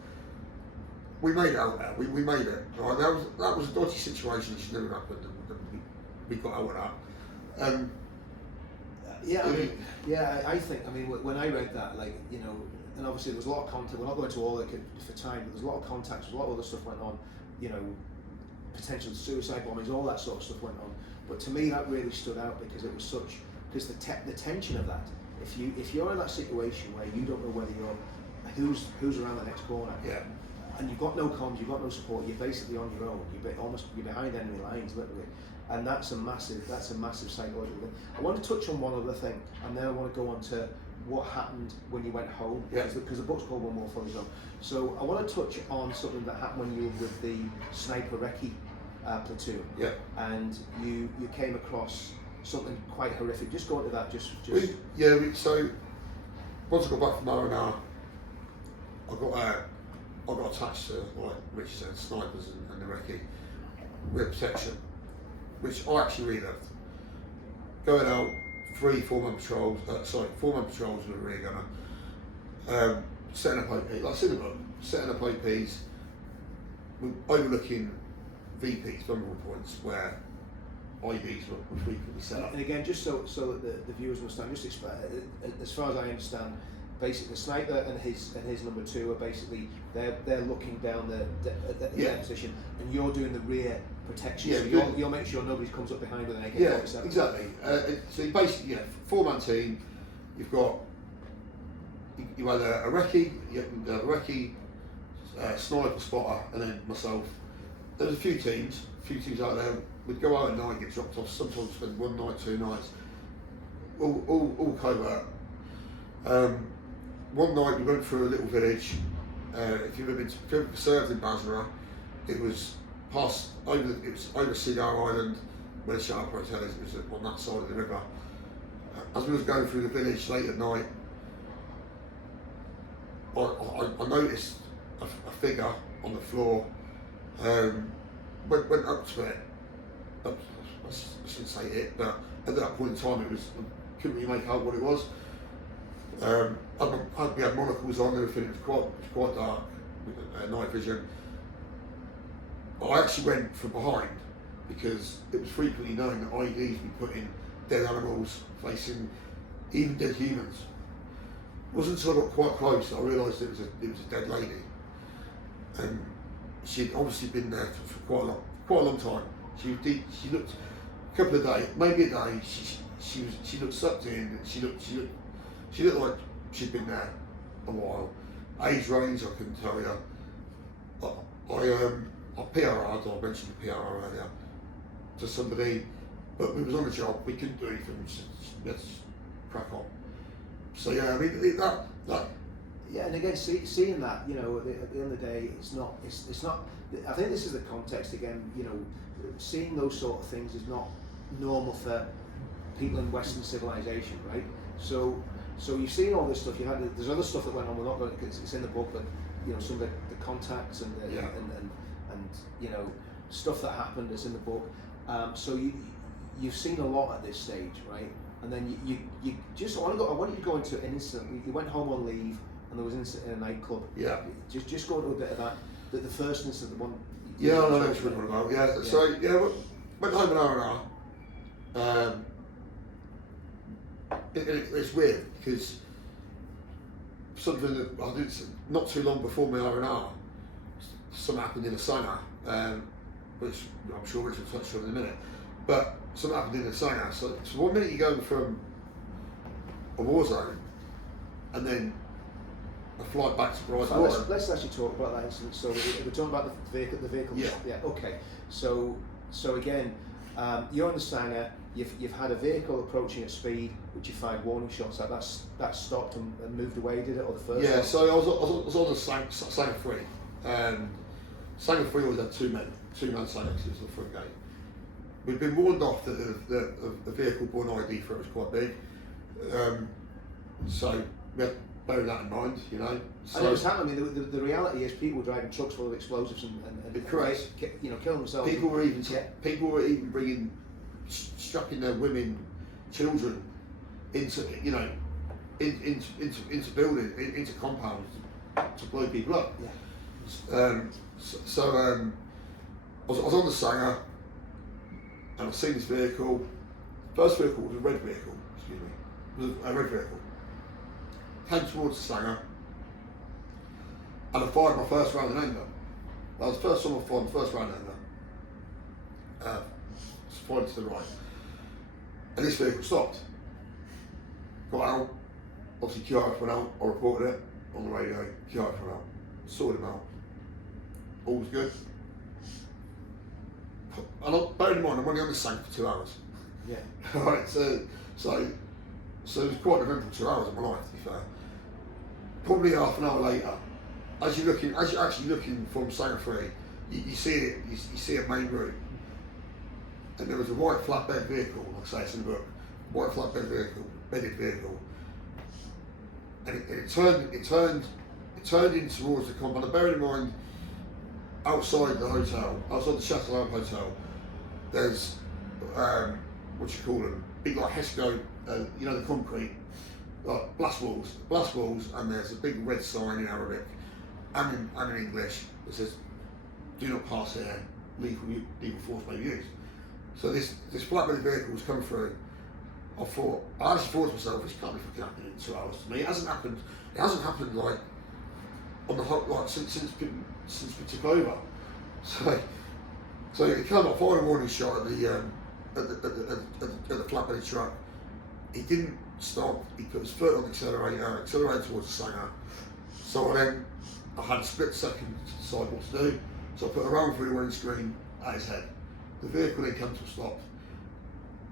we made it out there. We made it. Right? That was a dodgy situation. It should never happened, and we got out of that. I think. I mean, when I read that, like, you know, and obviously there was a lot of contact. We're not going to all of it for time, but there's a lot of contacts. A lot of other stuff went on. You know, potential suicide bombings, all that sort of stuff went on. But to me, that really stood out because it was such. Because the tension of that. If you're in that situation where you don't know whether who's around the next corner, and you've got no comms, you've got no support, you're basically on your own. You're behind enemy lines, literally, and that's a massive psychological thing. I want to touch on one other thing, and then I want to go on to what happened when you went home, because the book's called One More Fully Zone. So I want to touch on something that happened when you were with the sniper recce platoon, and you came across something quite horrific. Just go into that. So once I got back from R&R, I got attached to, like Richard said, snipers and the recce with protection, which I actually really loved. Going out 4-man patrols with a rear gunner, setting up OP, like cinema, setting up OPs, overlooking VPs, vulnerable points where IDs were frequently set up. And again, just so that the viewers understand, just explain, as far as I understand, basically the sniper and his number two are basically they're looking down their position, and you're doing the rear protection. So you're making sure nobody comes up behind with an AK-47. Yeah, exactly. So basically, 4-man team. You've got you had a recce, sniper, spotter, and then myself. There was a few teams out there. We'd go out at night, get dropped off. Sometimes spend 1 night, 2 nights. All covert. One night we went through a little village. If you've ever served in Basra, it was over Cigar Island, where the Sharp Hotel is. It was on that side of the river. As we was going through the village late at night, I noticed a figure on the floor. Went up to it. I shouldn't say it, but at that point in time, I couldn't really make out what it was. We had monocles on, everything. It was quite dark, with night vision. I actually went from behind because it was frequently known that IEDs would put in dead animals facing even dead humans. It wasn't until I got quite close that I realised it was a dead lady, and she'd obviously been there for quite a long time. She looked a couple of days, maybe a day. She looked sucked in. She looked like she'd been there a while. Age range, I couldn't tell you. I PRR'd, I mentioned the PRR earlier, to somebody, but we was on the job. We couldn't do anything. Let's crack on. So yeah, I mean that. Yeah, and again, seeing that, you know, at the end of the day, it's not. I think this is the context again. You know, seeing those sort of things is not normal for people in Western civilization, right? So you've seen all this stuff. There's other stuff that went on. We're not going to, because it's in the book, but you know, some of the contacts and you know, stuff that happened is in the book. So you've seen a lot at this stage, right? And then you just I want you to go into an incident. You went home on leave, and there was an incident in a nightclub. Yeah. Just go into a bit of that. The first incident, the one. Yeah, I know what you're talking about. Yeah. So yeah, went home an hour and a half. It's weird because something that I did not too long before my R&R, something happened in a sauna, which I'm sure Richard will touch on in a minute. But something happened in a sauna. So 1 minute you're going from a war zone, and then a flight back to Bright Water. Let's actually talk about that incident. So we're talking about the vehicle. Yeah. Yeah. Okay. So again, you're in the sauna. you've had a vehicle approaching at speed, which you fired warning shots at. That stopped and moved away, did it, or the first? Yeah. one? So I was on the Sanger 3. Sanger 3 always had two man Sangers at the front gate. We'd been warned off that the vehicle borne ID for it was quite big. So we had to bear that in mind, you know. So and it was happening. I mean, the reality is people were driving trucks full of explosives and correct. you know, killing themselves. People were even bringing, strapping their women, children into, you know, into buildings, into compounds to blow people up. Yeah. I was on the Sanger, and I seen this vehicle. First vehicle was a red vehicle. Excuse me, it was a red vehicle. Came towards the Sanger, and I fired my first round and ender. That was the first time I fired my first round and ender. Just fired to the right, and this vehicle stopped. Got out. Obviously, QRF went out. I reported it on the radio. QRF went out. Sorted him out. All was good. And bear in mind, I'm only on the Sanger for 2 hours. Yeah. Right, so it was quite an eventful 2 hours of my life, to be fair. Probably half an hour later, as you're actually looking from Sanger 3, you see it. You see a main route, and there was a white flatbed vehicle. Like I say, it's in the book. White flatbed vehicle, bedded vehicle, and it turned in towards the compound. And bear in mind, outside the hotel, outside the Chateau Hotel, there's what you call them, big like Hesco, you know, the concrete, like blast walls, and there's a big red sign in Arabic and in English that says, "Do not pass here. Lethal force may be used." So this flatbed vehicle was coming through. I actually thought to myself, this can't be fucking happening in 2 hours to me. It hasn't happened like on the whole, like since we took over. So he came up, fired a warning shot at the flatbed truck. He didn't stop. He put his foot on the accelerator towards the Sanger. So I had a split second to decide what to do. So I put a round through the windscreen at his head. The vehicle then came to a stop.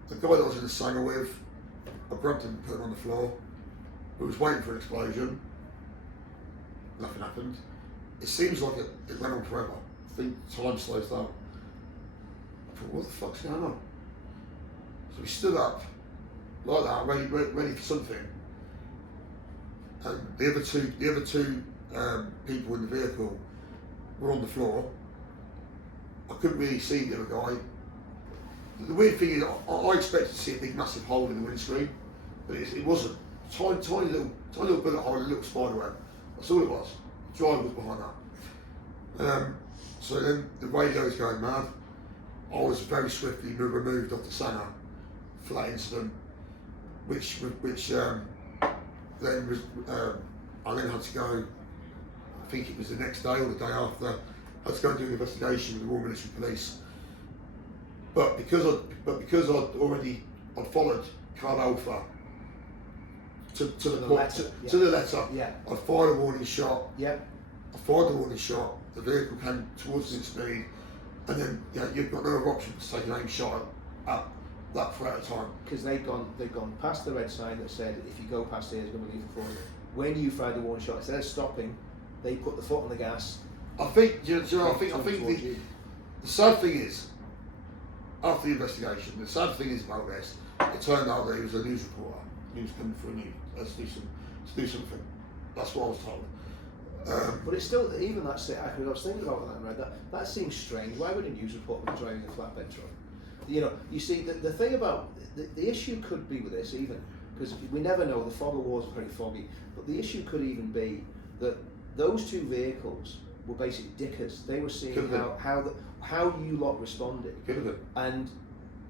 The guy that I was in the Sanger with, I grabbed him and put him on the floor. We was waiting for an explosion. Nothing happened. It seems like it went on forever. I think time slows down. I thought, what the fuck's going on? So we stood up like that, ready for something. And the other two people in the vehicle were on the floor. I couldn't really see the other guy. The weird thing is, I expected to see a big massive hole in the windscreen, but it wasn't. Tiny little bullet hole, a little spider web. That's all it was. The driver was behind that. So then the radio is going mad. I was very swiftly removed off the Sanger for that incident, which then was, I then had to go, I think it was the next day or the day after, I had to go and do an investigation with the Royal Military Police. But because I'd followed Card Alpha to the letter, Yeah. I fired a warning shot. Yep. I fired the warning shot. The vehicle came towards its speed, and then you've got no other option to take an aim shot at that threat at a time. Because they'd gone past the red sign that said if you go past here, it's going to be lethal force. When you fired the warning shot, instead of stopping, they put the foot on the gas. I think I think the sad thing is, after the investigation, the sad thing is about this, it turned out that he was a news reporter. He was coming for a news to do something. That's what I was told. But it's still, even that, I was thinking about that and read that seems strange. Why would a news reporter be driving a flatbed truck? You know, you see, the thing about, the issue could be with this even, because we never know, the fog of war is very foggy, but the issue could even be that those two vehicles were basically dickers. They were seeing how you lot responded. Could have been. And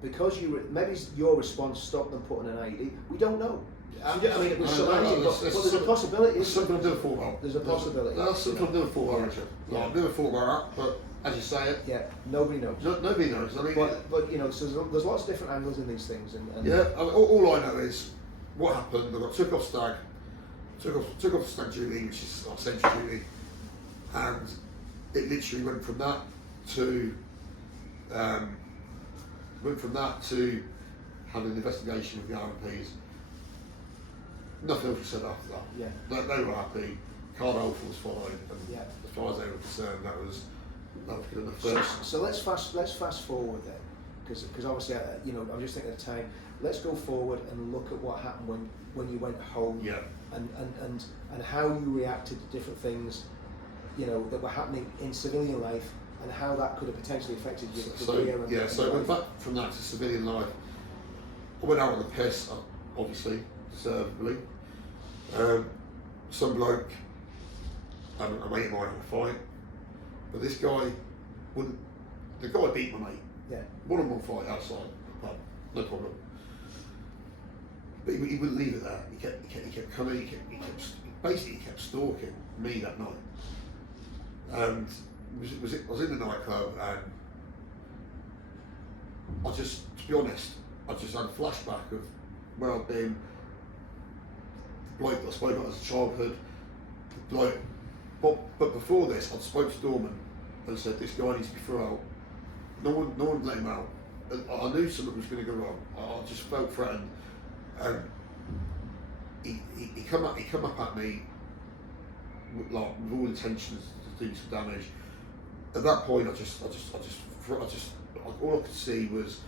because maybe your response stopped them putting an IED, we don't know. I mean, it was surprising, but there's a possibility. That's something I've never thought about. There's a possibility. That's something I've never thought about, Richard. Yeah. I've never thought about that, but as you say it, Yeah, nobody knows. nobody knows. I mean, But you know, so there's lots of different angles in these things. And yeah. I mean, all I know is what happened. I got took off stag duty, which is like sentry duty, and it literally went from that to had an investigation with the RMPs. Nothing else was said after that. Yeah. They were happy. Card Alpha was followed, and Yeah. as far as they were concerned, that was good enough. So let's fast forward then, because obviously I'm just thinking of time. Let's go forward and look at what happened when you went home. Yeah. And how you reacted to different things, that were happening in civilian life, and how that could have potentially affected your career. So went back from that to civilian life. I went out on the piss, obviously, deservedly. Some bloke, a mate of mine had a fight, but this guy wouldn't. The guy beat my mate. Yeah. One-on-one fight outside the pub, no problem. But he wouldn't leave it there. He kept coming. He kept stalking me that night. And I was in the nightclub, and to be honest, I just had a flashback of where I've been. The bloke that I spoke about as a childhood, the bloke. But before this, I'd spoke to Dorman and said, this guy needs to be thrown out. No one let him out. I knew something was going to go wrong. I just felt threatened. And he come up at me with all intentions to do some damage. At that point, I just all I could see was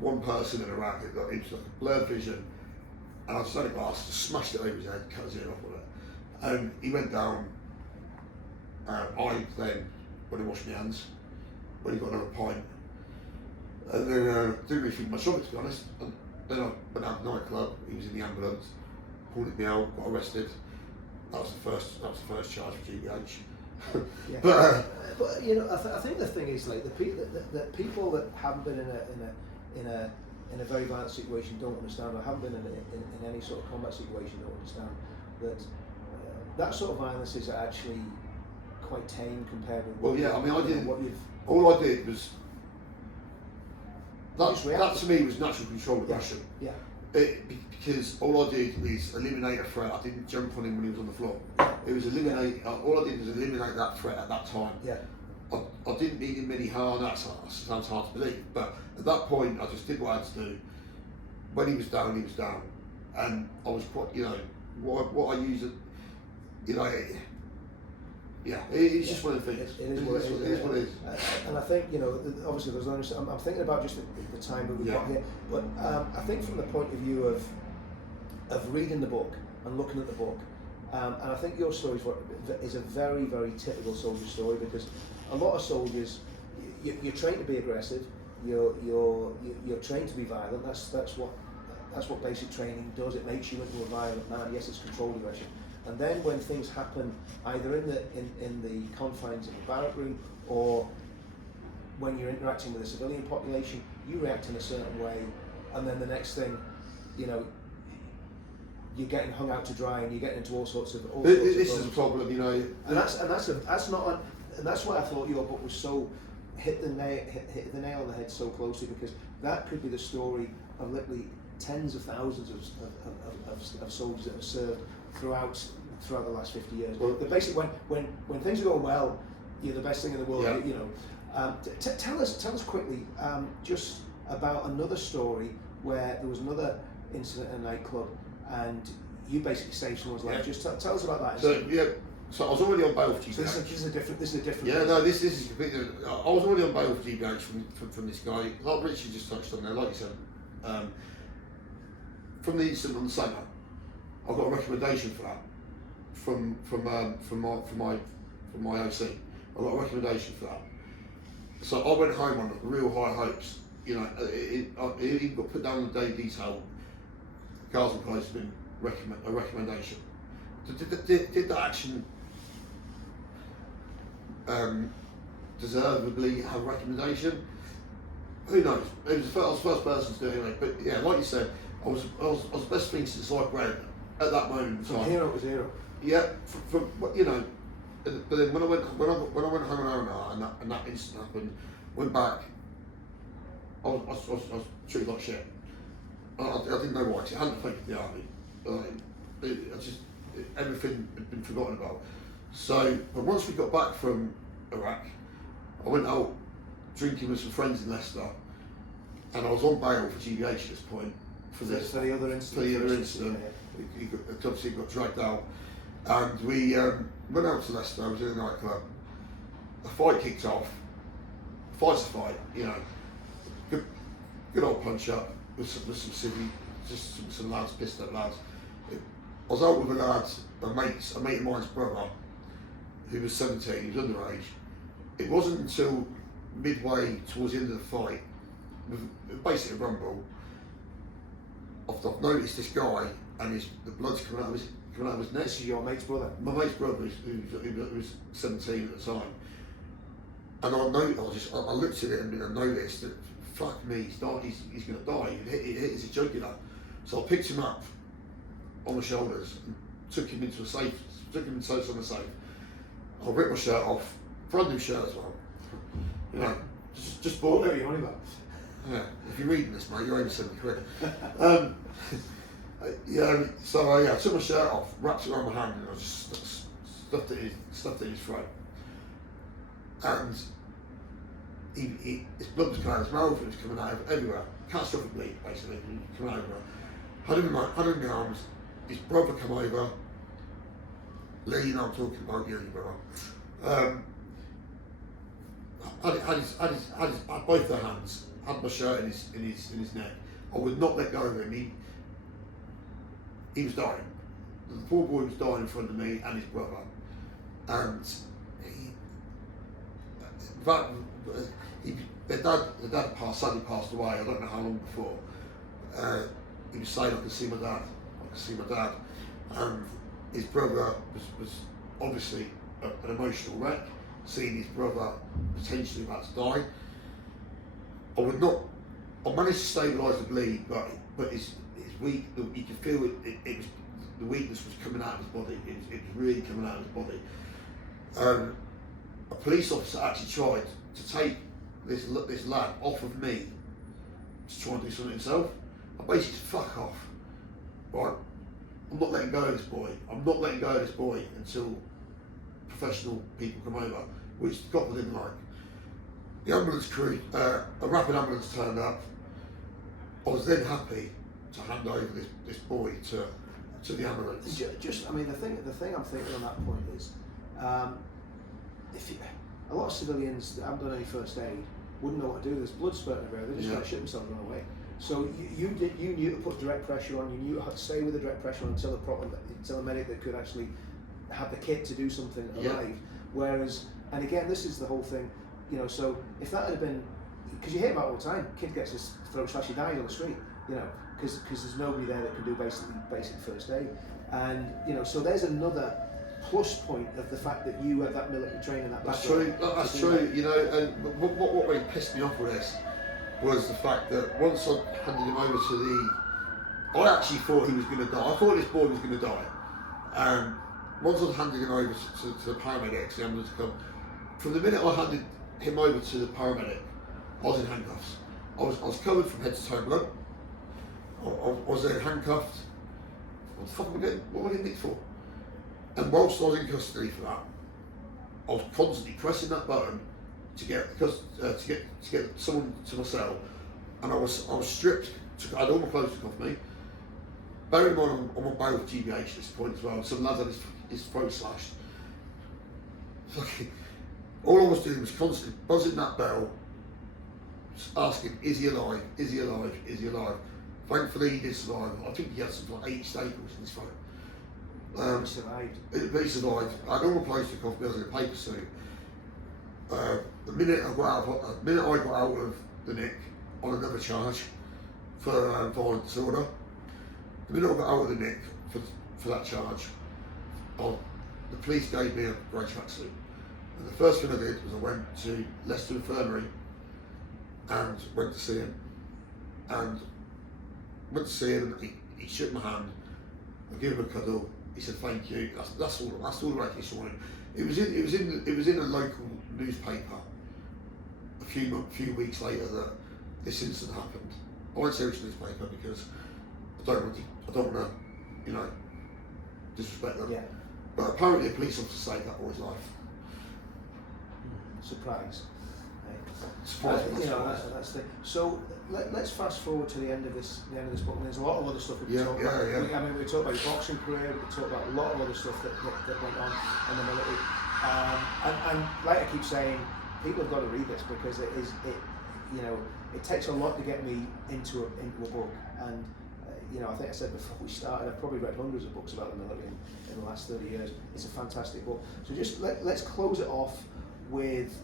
one person in a racket. It was like a blurred vision, and I just had a glass, just smashed it over his head, cut his ear off with it, and he went down. I then went and washed my hands, when he got another pint, and then didn't really think much of it, to be honest. And then I went out to the nightclub. He was in the ambulance, pulled me out, got arrested. That was the first charge for GBH. Yeah. But I think the thing is, like, the people that haven't been in a very violent situation don't understand, or haven't been in any sort of combat situation don't understand that that sort of violence is actually quite tame compared with. Well, yeah, I mean, all I did was that to me was natural control aggression. Yeah. Because all I did was eliminate a threat. I didn't jump on him when he was on the floor. It was eliminate. All I did was eliminate that threat at that time. Yeah. I didn't need him any harm. That sounds hard to believe, but at that point, I just did what I had to do. When he was down, and I was quite, what I use it, yeah, it's just one of the things. It is what it is. And I think, obviously there's only, I'm thinking about just the time that we've got here, but I think from the point of view of reading the book and looking at the book, and I think your story is a very, very typical soldier story, because a lot of soldiers, you're trained to be aggressive, you're trained to be violent. That's what basic training does. It makes you into a violent man. Yes, it's controlled aggression. And then when things happen, either in the confines of the barrack room, or when you're interacting with a civilian population, you react in a certain way, and then the next thing, you're getting hung out to dry, and you're getting into all sorts of. This is a problem, And that's why I thought your book was so hit the nail on the head so closely, because that could be the story of literally tens of thousands of soldiers that have served throughout the last 50 years. Well, But basically, when things are going well, you're the best thing in the world. Yeah. Tell us quickly just about another story where there was another incident in a nightclub, and you basically saved someone's life. Yeah. Just tell us about that. So I was already on bail for GBH. So this is a different. Yeah, no, this is completely. I was already on bail for GBH from this guy. Like Richard just touched on there, like you said. From the incident on the summer, I got a recommendation for that from my OC. I got a recommendation for that. So I went home on real high hopes. It even got put down in the day detail. Gaza Place has been a recommendation. Did that action deservedly have a recommendation? Who knows? I was the first person to do it anyway. But yeah, like you said, I was the best thing since sliced bread at that moment in time. Hero was hero. Yeah, but then when I went home an hour and that incident happened, went back, I was treated like shit. I didn't know why, 'cause I hadn't played the army. Everything had been forgotten about. So, but once we got back from Iraq, I went out drinking with some friends in Leicester, and I was on bail for GBH at this point for this. For the other incident. For the other incident. He obviously got dragged out, and we went out to Leicester. I was in a nightclub. A fight kicked off. Fight's a fight, you know. Good old punch up with some silly, just some lads, pissed up lads. I was out with a lad, a mate of mine's brother, who was 17, he was underage. It wasn't until midway towards the end of the fight, with basically a rumble, I've noticed this guy and the blood's coming out of his neck. This is your mate's brother? My mate's brother, who was 17 at the time. And I looked at it and I noticed that, fuck me, he's going to die. It hit his jugular. So I picked him up on the shoulders and took him into a safe, on the safe. I ripped my shirt off, brand new shirt as well. You know, just bought What it. are you on about? Yeah, if you're reading this, mate, you're only £70. Yeah, so I took my shirt off, wrapped it around my hand, and I just stuffed it in his throat. And his blood was coming out of his mouth, it was coming out everywhere. Catastrophic bleed, basically, coming out everywhere. Had him in my arms, his brother come over. Lee, you know I'm talking about you, brother. Had both their hands, had my shirt in his neck. I would not let go of him. He was dying. The poor boy was dying in front of me and his brother. And their dad sadly passed away. I don't know how long before. He was saying, I can see my dad. And his brother was obviously an emotional wreck, seeing his brother potentially about to die. I managed to stabilise the bleed, but his weak, you could feel it was, the weakness was coming out of his body. It was really coming out of his body. A police officer actually tried to take this lad off of me to try and do something himself. I basically said, fuck off. Right? I'm not letting go of this boy. I'm not letting go of this boy until professional people come over, which God didn't like. The ambulance crew, a rapid ambulance turned up. I was then happy to hand over this boy to the ambulance. Just, I mean, the thing I'm thinking on that point is, a lot of civilians that haven't done any first aid wouldn't know what to do. There's blood spurting everywhere. They're just going to shit themselves and run away. So you knew to put direct pressure on. You knew how to stay with the direct pressure until a medic that could actually have the kit to do something alive. Whereas, and again, this is the whole thing. You know, so if that had been, because you hear about it all the time, kid gets his throat slashed, he dies on the street. You know, because there's nobody there that can do basic first aid. And you know, so there's another plus point of the fact that you have that military training. That's true. That's true. You know, and what really pissed me off with this was the fact that once I handed him over to I actually thought he was going to die. I thought this boy was going to die. Once I handed him over to the paramedics, the ambulance come. From the minute I handed him over to the paramedic, I was in handcuffs. I was covered from head to toe blood. I was then handcuffed. What the fuck am I getting? What am I getting nicked for? And whilst I was in custody for that, I was constantly pressing that button to get someone to my cell, and I was stripped. I had all my clothes took off me. Bearing in mind I'm on bail for GBH at this point as well. Some lads had his throat slashed. All I was doing was constantly buzzing that bell, asking, "Is he alive? Is he alive? Is he alive?" Thankfully, he did survive. I think he had something like 8 staples in his throat. He survived. He survived. I had all my clothes took off me. I was in a paper suit. The minute I got out of the Nick on another charge for violent disorder, the minute I got out of the Nick for that charge, the police gave me a grey tracksuit. And the first thing I did was I went to Leicester Infirmary and went to see him. And he shook my hand. I gave him a cuddle. He said thank you. That's all the recognition I wanted. It was in a local newspaper a few weeks later that this incident happened. I won't say which newspaper because I don't want to, you know, disrespect them. Yeah. But apparently a police officer saved that boy's life. Surprise. Right. You know, that's the. So let's fast forward to the end of this book. And there's a lot of other stuff we can talk about. I mean, we talked about your boxing career. We talked about a lot of other stuff that went on in the military. And like I keep saying, people have got to read this because it takes a lot to get me into a book. And you know, I think I said before we started, I've probably read hundreds of books about the military in the last 30 years. It's a fantastic book. So just let's close it off with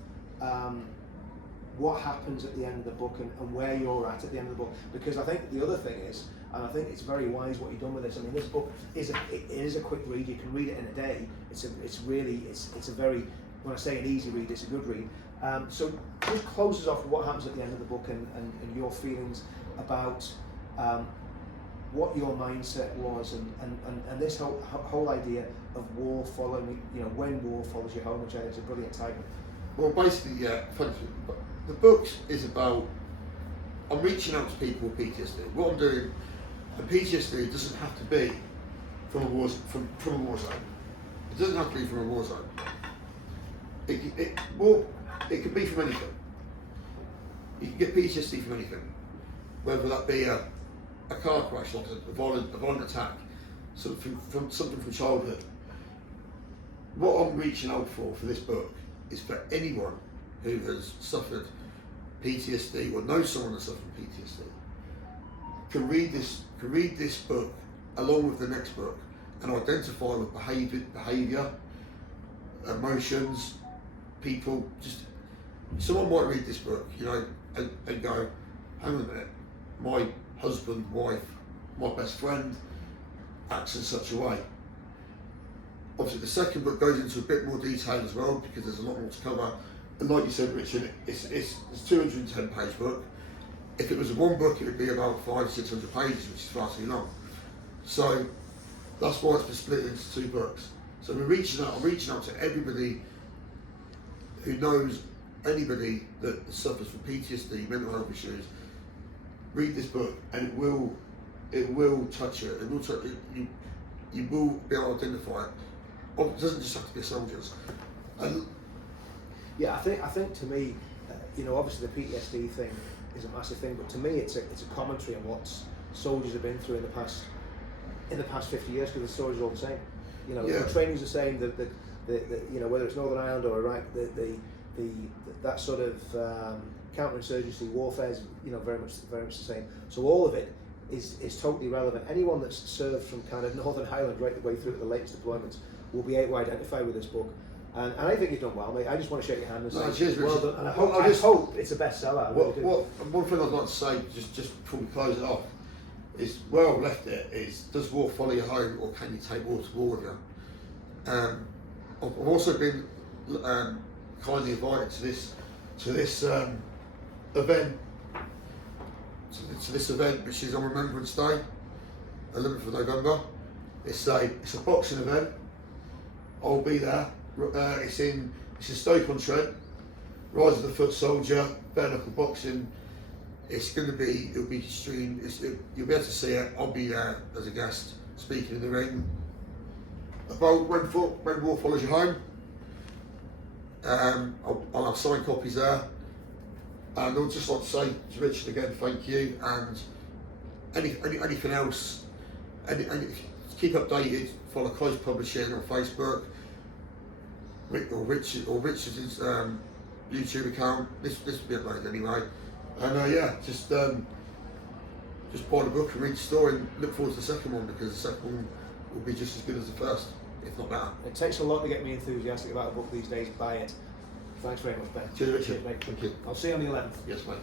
what happens at the end of the book and where you're at the end of the book. Because I think the other thing is, and I think it's very wise what you've done with this. I mean, this book is a quick read. You can read it in a day. It's a very, when I say an easy read, it's a good read. So just closes off what happens at the end of the book and your feelings about what your mindset was and this whole idea of war following, you know, when war follows you home, which I think is a brilliant title. Well, basically, yeah, the book is about, I'm reaching out to people with PTSD. What I'm doing, and PTSD doesn't have to be from a war zone. It doesn't have to be from a war zone. It could be from anything. You can get PTSD from anything, whether that be a car crash, like a violent attack, something from childhood. What I'm reaching out for this book is for anyone who has suffered PTSD or knows someone that's suffered PTSD can read this book along with the next book and identify with behaviour, emotions, people. Just someone might read this book, you know, and go, hang on a minute, my husband, wife, my best friend acts in such a way. Obviously, the second book goes into a bit more detail as well because there's a lot more to cover. And like you said, Richard, it's a 210-page book. If it was one book, it would be about 500-600 pages, which is far too long. So that's why it's been split into two books. So I'm reaching out to everybody who knows anybody that suffers from PTSD, mental health issues. Read this book, and it will touch you. It will touch you. You will be able to identify it. It doesn't just have to be soldiers. And yeah, I think to me, you know, obviously the PTSD thing is a massive thing, but to me it's a commentary on what soldiers have been through in the past 50 years, because the stories are all the same. You know, the training's the same. The you know, whether it's Northern Ireland or Iraq, that sort of counterinsurgency warfare is, you know, very much the same. So all of it is totally relevant. Anyone that's served from kind of Northern Ireland right the way through to the latest deployments will be able to identify with this book. And I think you've done well, mate. I just want to shake your hand and say, cheers, well done. And I hope it's a bestseller. One thing I'd like to say, just before we close it off, is where I've left it is, does war follow you home, or can you take war to war with you? I've also been kindly invited to this event, which is on Remembrance Day, 11th of November. It's a boxing event. I'll be there. It's in Stoke-on-Trent. Rise of the Foot Soldier, bare knuckle boxing. It'll be streamed. You'll be able to see it. I'll be there as a guest, speaking in the ring about when war follows you home. I'll have signed copies there, and I'd just like to say to Richard again, thank you, and anything else, keep updated. Follow Close Publishing on Facebook, or Richard's YouTube account. This will be uploaded anyway, and just buy the book and read the story, and look forward to the second one, because the second one will be just as good as the first, if not better. It takes a lot to get me enthusiastic about a book these days. Buy it. Thanks very much, Ben. Cheers, Richard. Cheers, mate. Thank you. I'll see you on the 11th. Yes, mate.